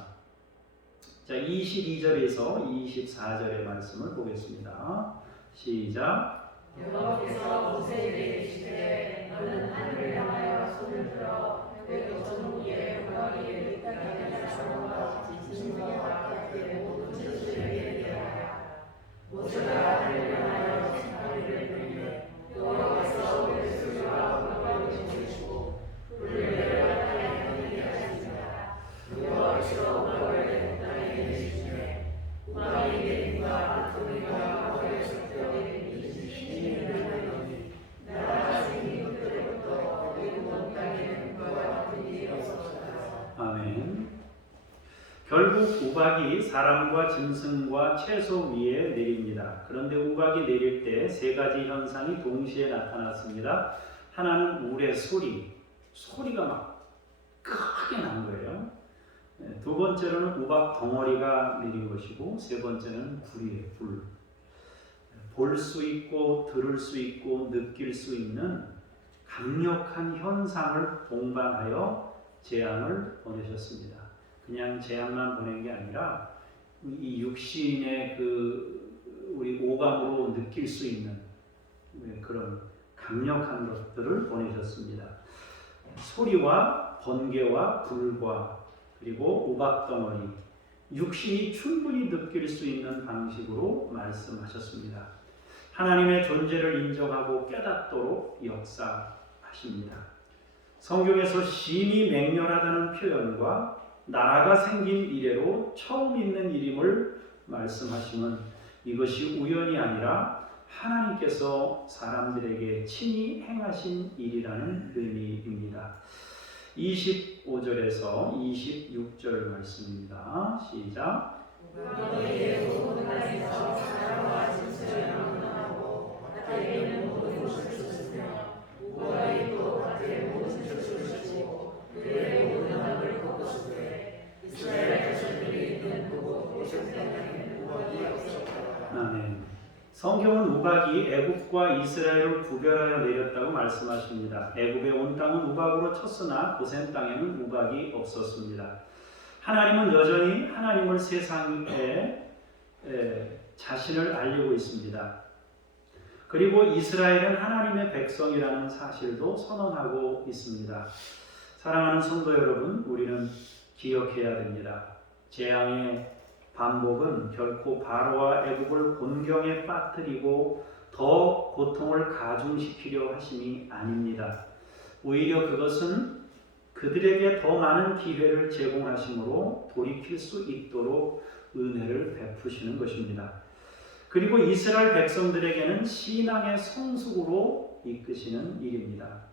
자, 22절에서 24절의 말씀을 보겠습니다. 시작. 여호와께서 모세에게 이르시되 너는 하늘을 향하여 손을 들어 그 전 위에 우박이 이 땅에 있는 사람과 짐승과 바깥의 모든 짐승에게 대하여 모세가 하늘을 향하여 지팡이를 들이매 여호와께서 그 소리와 우박을 멈추시고 불을 내려 땅에 던지게 하시니라. 여호와께서 우박을 내려 땅에 내리시매 우박이 내림과 그 소리가 우박에서 떼어내린 힘이 나더니 나라가 생긴 그때부터 그 온 땅에는 그와 같은 일이 없었더라. 아멘. 결국 우박이 사람과 짐승과 채소 위에 내립니다. 그런데 우박이 내릴 때 세 가지 현상이 동시에 나타났습니다. 하나는 울의 소리가 막 크게 난 거예요. 두 번째로는 우박 덩어리가 내린 것이고, 세 번째는 불이에요. 불. 볼 수 있고 들을 수 있고 느낄 수 있는 강력한 현상을 동반하여 재앙을 보내셨습니다. 그냥 재앙만 보낸 게 아니라 이 육신의 우리 오감으로 느낄 수 있는 그런 강력한 것들을 보내셨습니다. 소리와 번개와 불과 그리고 우박덩어리, 육신이 충분히 느낄 수 있는 방식으로 말씀하셨습니다. 하나님의 존재를 인정하고 깨닫도록 역사하십니다. 성경에서 심히 맹렬하다는 표현과 나라가 생긴 이래로 처음 있는 일임을 말씀하시면 이것이 우연이 아니라 하나님께서 사람들에게 친히 행하신 일이라는 의미입니다. 25절에서 26절 말씀입니다. 시작. 너희의 하나님께서 사람과 짐승을 영원하고 밭에는 모든 것을 주시며 우바이도 밭의 모든 것을 주시고 그의 모든 악을 꺾으시되 이스라엘 자손들이 있는 그곳 고생 땅에는 우박이 없었다. 아멘. 성경은 우박이 애굽과 이스라엘을 구별하여 내렸다고 말씀하십니다. 애굽에 온 땅은 우박으로 쳤으나 고센 땅에는 우박이 없었습니다. 하나님은 여전히 하나님을 세상에 자신을 알리고 있습니다. 그리고 이스라엘은 하나님의 백성이라는 사실도 선언하고 있습니다. 사랑하는 성도 여러분, 우리는 기억해야 됩니다. 재앙의 반복은 결코 바로와 애굽을 곤경에 빠뜨리고 더 고통을 가중시키려 하심이 아닙니다. 오히려 그것은 그들에게 더 많은 기회를 제공하심으로 돌이킬 수 있도록 은혜를 베푸시는 것입니다. 그리고 이스라엘 백성들에게는 신앙의 성숙으로 이끄시는 일입니다.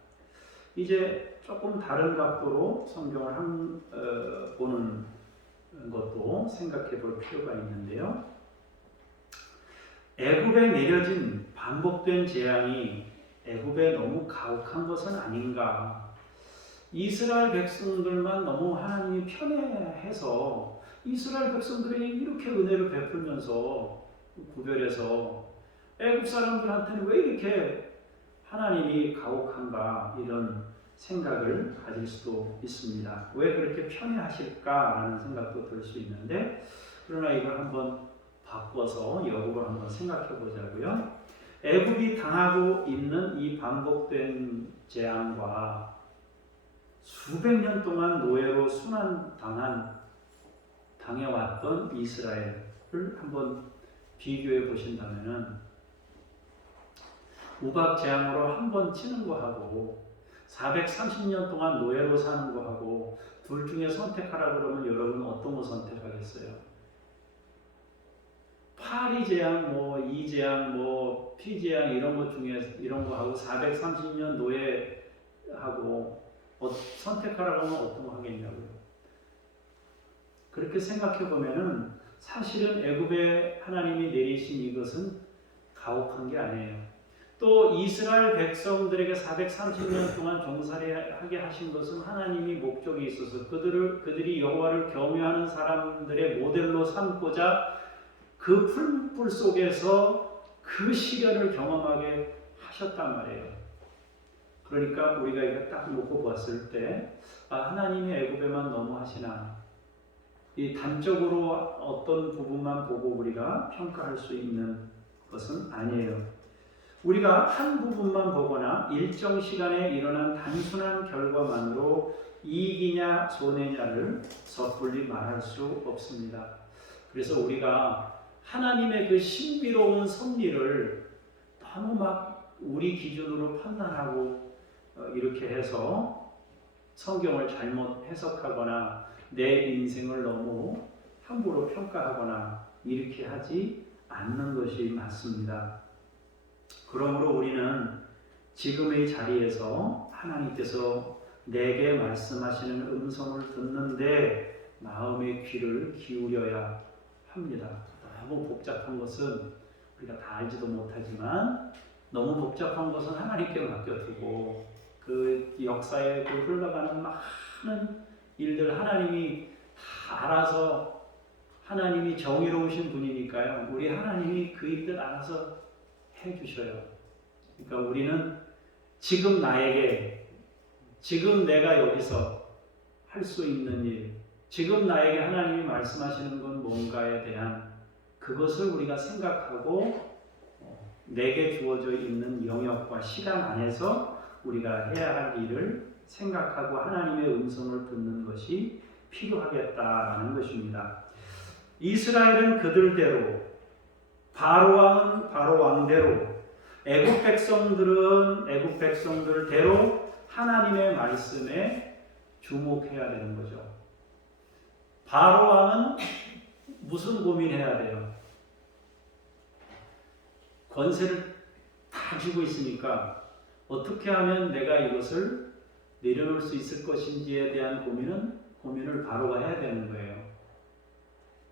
이제 조금 다른 각도로 성경을 보는 것도 생각해 볼 필요가 있는데요. 애굽에 내려진 반복된 재앙이 애굽에 너무 가혹한 것은 아닌가? 이스라엘 백성들만 너무 하나님이 편애해서 이스라엘 백성들에게 이렇게 은혜를 베풀면서 구별해서 애굽 사람들한테는 왜 이렇게 하나님이 가혹한가, 이런 생각을 가질 수도 있습니다. 왜 그렇게 편애하실까라는 생각도 들 수 있는데, 그러나 이걸 한번 바꿔서 역으로 한번 생각해 보자고요. 애굽이 당하고 있는 이 반복된 재앙과 수백 년 동안 노예로 당해왔던 이스라엘을 한번 비교해 보신다면은, 우박 재앙으로 한 번 치는 거하고 430년 동안 노예로 사는 거하고 둘 중에 선택하라 그러면 여러분은 어떤 거 선택하겠어요? 파리 재앙, 이 재앙, 피 재앙 이런 것 중에 이런 거 하고 430년 노예하고 선택하라고 하면 어떤 거 하겠냐고요. 그렇게 생각해 보면은 사실은 애굽에 하나님이 내리신 이것은 가혹한 게 아니에요. 또 이스라엘 백성들에게 430년 동안 종살이하게 하신 것은 하나님이 목적이 있어서 그들이 여호와를 경외하는 사람들의 모델로 삼고자 그 풀불 속에서 그 시련을 경험하게 하셨단 말이에요. 그러니까 우리가 이거 딱 놓고 봤을 때, 하나님이 애굽에만 너무 하시나, 이 단적으로 어떤 부분만 보고 우리가 평가할 수 있는 것은 아니에요. 우리가 한 부분만 보거나 일정 시간에 일어난 단순한 결과만으로 이익이냐 손해냐를 섣불리 말할 수 없습니다. 그래서 우리가 하나님의 그 신비로운 섭리를 너무 막 우리 기준으로 판단하고 이렇게 해서 성경을 잘못 해석하거나 내 인생을 너무 함부로 평가하거나 이렇게 하지 않는 것이 맞습니다. 그러므로 우리는 지금의 자리에서 하나님께서 내게 말씀하시는 음성을 듣는데 마음의 귀를 기울여야 합니다. 너무 복잡한 것은 우리가 다 알지도 못하지만, 너무 복잡한 것은 하나님께 맡겨두고 그 역사에 그 흘러가는 많은 일들 하나님이 다 알아서, 하나님이 정의로우신 분이니까요. 우리 하나님이 그 일들 알아서 해주셔요. 그러니까 우리는 지금 나에게, 지금 내가 여기서 할 수 있는 일, 지금 나에게 하나님이 말씀하시는 건 뭔가에 대한 그것을 우리가 생각하고 내게 주어져 있는 영역과 시간 안에서 우리가 해야 할 일을 생각하고 하나님의 음성을 듣는 것이 필요하겠다라는 것입니다. 이스라엘은 그들대로, 바로 왕은 바로 왕대로, 애굽 백성들은 애굽 백성들대로 하나님의 말씀에 주목해야 되는 거죠. 바로 왕은 무슨 고민해야 돼요? 권세를 주고 있으니까 어떻게 하면 내가 이것을 내려놓을 수 있을 것인지에 대한 고민을 바로 해야 되는 거예요.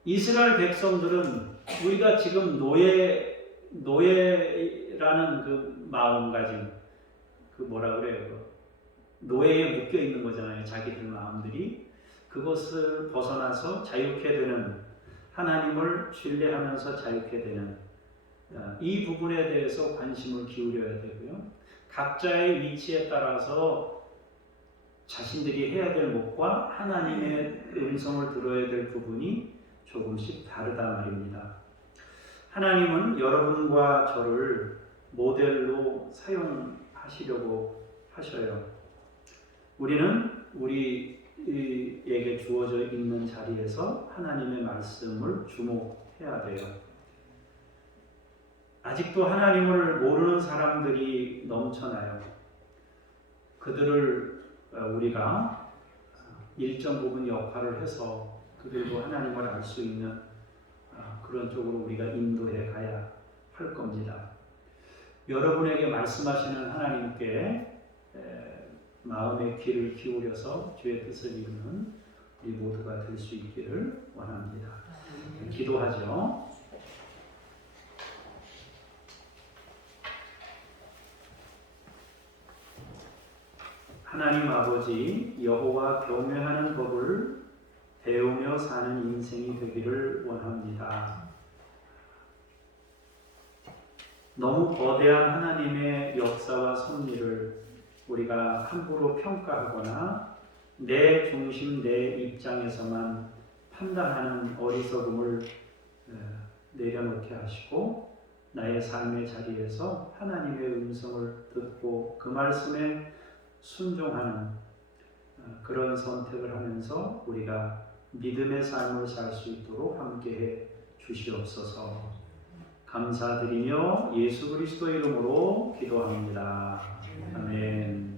이스라엘 백성들은 우리가 지금 노예라는 그 마음가짐, 그 뭐라 그래요? 노예에 묶여 있는 거잖아요. 자기들 마음들이. 그것을 벗어나서 자유케 되는, 하나님을 신뢰하면서 자유케 되는 이 부분에 대해서 관심을 기울여야 되고요. 각자의 위치에 따라서 자신들이 해야 될 몫과 하나님의 음성을 들어야 될 부분이 조금씩 다르다 말입니다. 하나님은 여러분과 저를 모델로 사용하시려고 하셔요. 우리는 우리에게 주어져 있는 자리에서 하나님의 말씀을 주목해야 돼요. 아직도 하나님을 모르는 사람들이 넘쳐나요. 그들을 우리가 일정 부분 역할을 해서 그들도 하나님을 알 수 있는 그런 쪽으로 우리가 인도해 가야 할 겁니다. 여러분에게 말씀하시는 하나님께 마음의 귀를 기울여서 주의 뜻을 이루는 우리 모두가 될 수 있기를 원합니다. 기도하죠. 하나님 아버지, 여호와 경외하는 법을 배우며 사는 인생이 되기를 원합니다. 너무 거대한 하나님의 역사와 섭리를 우리가 함부로 평가하거나 내 중심, 내 입장에서만 판단하는 어리석음을 내려놓게 하시고 나의 삶의 자리에서 하나님의 음성을 듣고 그 말씀에 순종하는 그런 선택을 하면서 우리가 믿음의 삶을 살 수 있도록 함께해 주시옵소서. 감사드리며 예수 그리스도 이름으로 기도합니다. 아멘.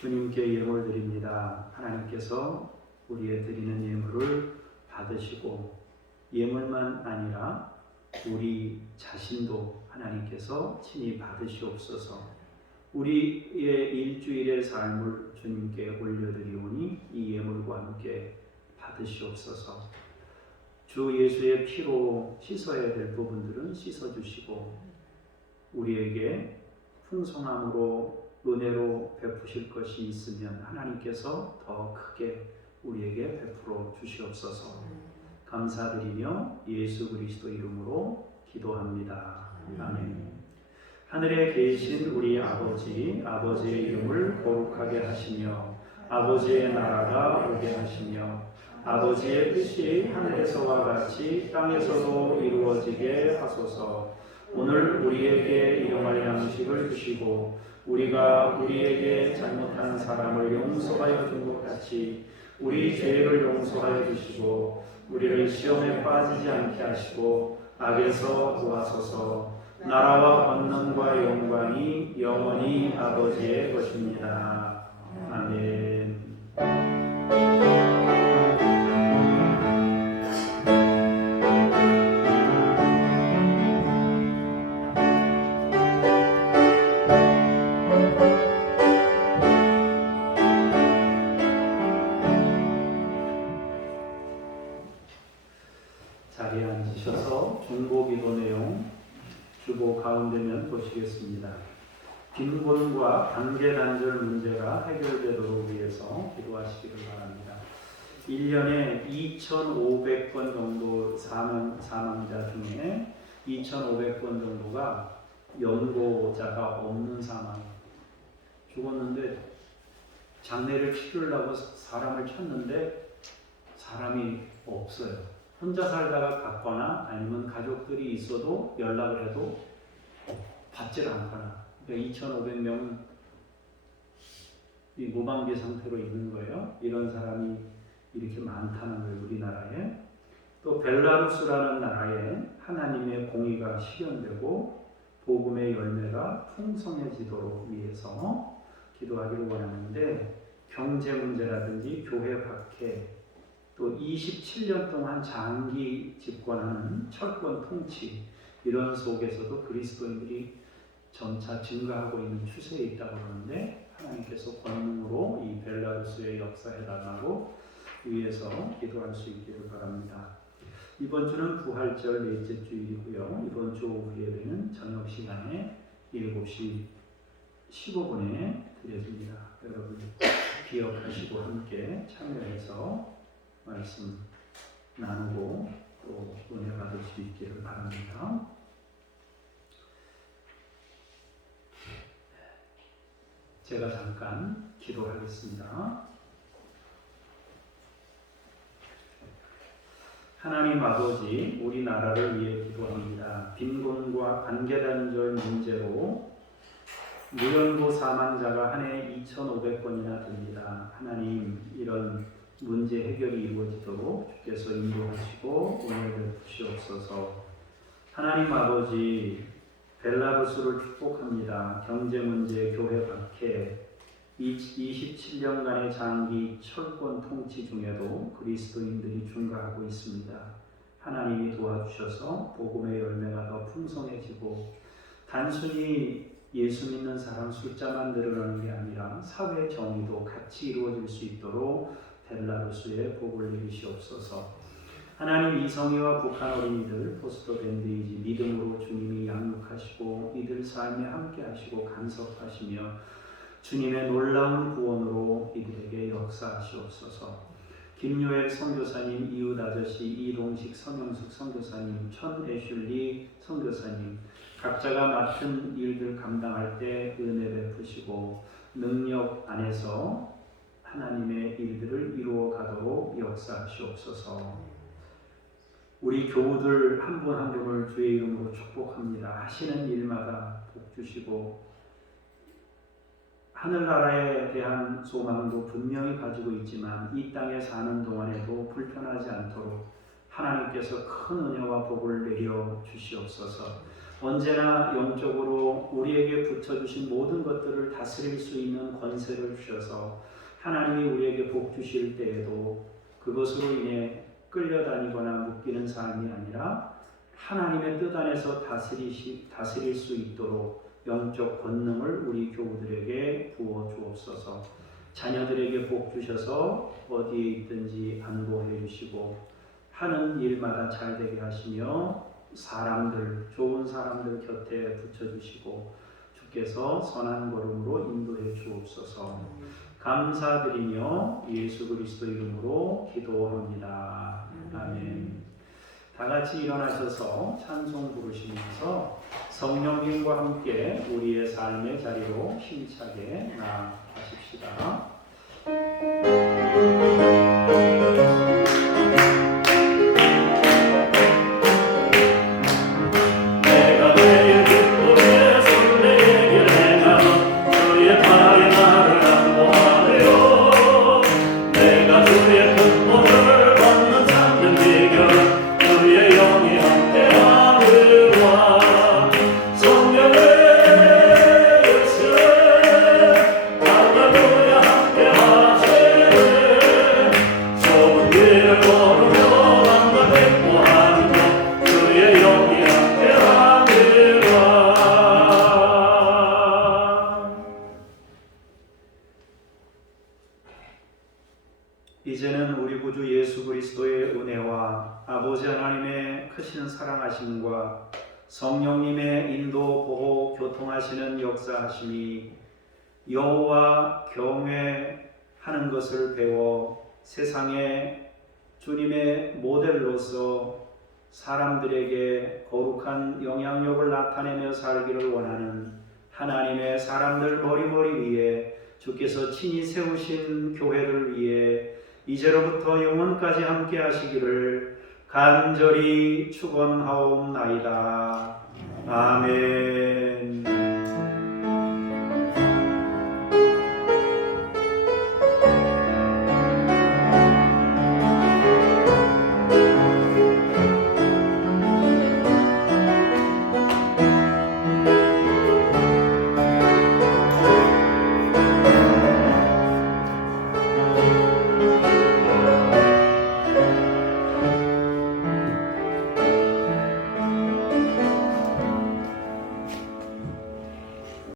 주님께 예물 드립니다. 하나님께서 우리의 드리는 예물을 받으시고 예물만 아니라 우리 자신도 하나님께서 친히 받으시옵소서. 우리의 일주일의 삶을 주님께 올려드리오니 이 예물과 함께 받으시옵소서. 주 예수의 피로 씻어야 될 부분들은 씻어주시고 우리에게 풍성함으로 은혜로 베푸실 것이 있으면 하나님께서 더 크게 우리에게 베풀어 주시옵소서. 감사드리며 예수 그리스도 이름으로 기도합니다. 아멘. 하늘에 계신 우리 아버지, 아버지의 이름을 거룩하게 하시며 아버지의 나라가 오게 하시며 아버지의 뜻이 하늘에서와 같이 땅에서도 이루어지게 하소서. 오늘 우리에게 일용할 양식을 주시고 우리가 우리에게 잘못한 사람을 용서하여 준 것 같이 우리 죄를 용서하여 주시고 우리를 시험에 빠지지 않게 하시고 악에서 구하소서. 나라와 권능과 영광이 영원히 아버지의 것입니다. 아멘. 자리에 앉으셔서 중보기도 내용 주보 가운데면 보시겠습니다. 빈곤과 관계단절 문제가 해결되도록 위해서 기도하시기를 바랍니다. 1년에 2,500건 정도 사망자 중에 2,500건 정도가 연고자가 없는 사망, 죽었는데 장례를 치르려고 사람을 찾는데 사람이 없어요. 혼자 살다가 갔거나 아니면 가족들이 있어도 연락을 해도 받질 않거나. 그러니까 2,500명 이 무방비 상태로 있는 거예요. 이런 사람이 이렇게 많다는 거예요, 우리나라에. 또 벨라루스라는 나라에 하나님의 공의가 실현되고 복음의 열매가 풍성해지도록 위해서 기도하기를 원하는데, 경제 문제라든지 교회 박해, 또 27년 동안 장기 집권하는 철권 통치, 이런 속에서도 그리스도인들이 점차 증가하고 있는 추세에 있다고 하는데, 하나님께서 권능으로 이 벨라루스의 역사에 달라고 위해서 기도할 수 있기를 바랍니다. 이번 주는 부활절 넷째 주일이고요. 이번 주 오후 예배는 저녁 시간에 7시 15분에 드려집니다. 여러분 기억하시고 함께 참여해서 말씀 나누고 또 은혜 받을 수 있기를 바랍니다. 제가 잠깐 기도하겠습니다. 하나님 아버지, 우리나라를 위해 기도합니다. 빈곤과 관계단절 문제로 무연고 사망자가 한 해 2,500건이나 됩니다. 하나님, 이런 문제 해결이 이루어지도록 주께서 인도하시고 은혜를 주시옵소서. 하나님 아버지, 벨라루스를 축복합니다. 경제 문제, 교회 박해, 27년간의 장기 철권 통치 중에도 그리스도인들이 증가하고 있습니다. 하나님이 도와주셔서 복음의 열매가 더 풍성해지고, 단순히 예수 믿는 사람 숫자만 늘어나는 게 아니라 사회 정의도 같이 이루어질 수 있도록 벨라루스에 복을 내리시옵소서. 하나님, 이성희와 북한 어린이들 포스터 밴드이지 믿음으로 주님이 양육하시고 이들 삶에 함께 하시고 간섭하시며 주님의 놀라운 구원으로 이들에게 역사하시옵소서. 김요엘 선교사님, 이웃 아저씨, 이동식, 성영숙 선교사님, 천애슐리 선교사님, 각자가 맡은 일들 감당할 때 은혜 베푸시고 능력 안에서 하나님의 일들을 이루어 가도록 역사하시옵소서. 우리 교우들 한 분 한 분을 주의 이름으로 축복합니다. 하시는 일마다 복 주시고 하늘나라에 대한 소망도 분명히 가지고 있지만 이 땅에 사는 동안에도 불편하지 않도록 하나님께서 큰 은혜와 복을 내려 주시옵소서. 언제나 영적으로 우리에게 붙여주신 모든 것들을 다스릴 수 있는 권세를 주셔서 하나님이 우리에게 복 주실 때에도 그것으로 인해 끌려다니거나 묶이는 삶이 아니라 하나님의 뜻 안에서 다스릴 수 있도록 영적 권능을 우리 교우들에게 부어 주옵소서. 자녀들에게 복 주셔서 어디에 있든지 안보해 주시고 하는 일마다 잘 되게 하시며 사람들, 좋은 사람들 곁에 붙여주시고 주께서 선한 걸음으로 인도해 주옵소서. 감사드리며 예수 그리스도 이름으로 기도합니다. 아멘. 다 같이 일어나셔서 찬송 부르시면서 성령님과 함께 우리의 삶의 자리로 힘차게 나아가십시다. 이제는 우리 구주 예수 그리스도의 은혜와 아버지 하나님의 크신 사랑하심과 성령님의 인도, 보호, 교통하시는 역사하심이 여호와 경외하는 것을 배워 세상에 주님의 모델로서 사람들에게 거룩한 영향력을 나타내며 살기를 원하는 하나님의 사람들 머리머리 위에 주께서 친히 세우신 교회를 위해 이제로부터 영원까지 함께 하시기를 간절히 축원하옵나이다. 아멘.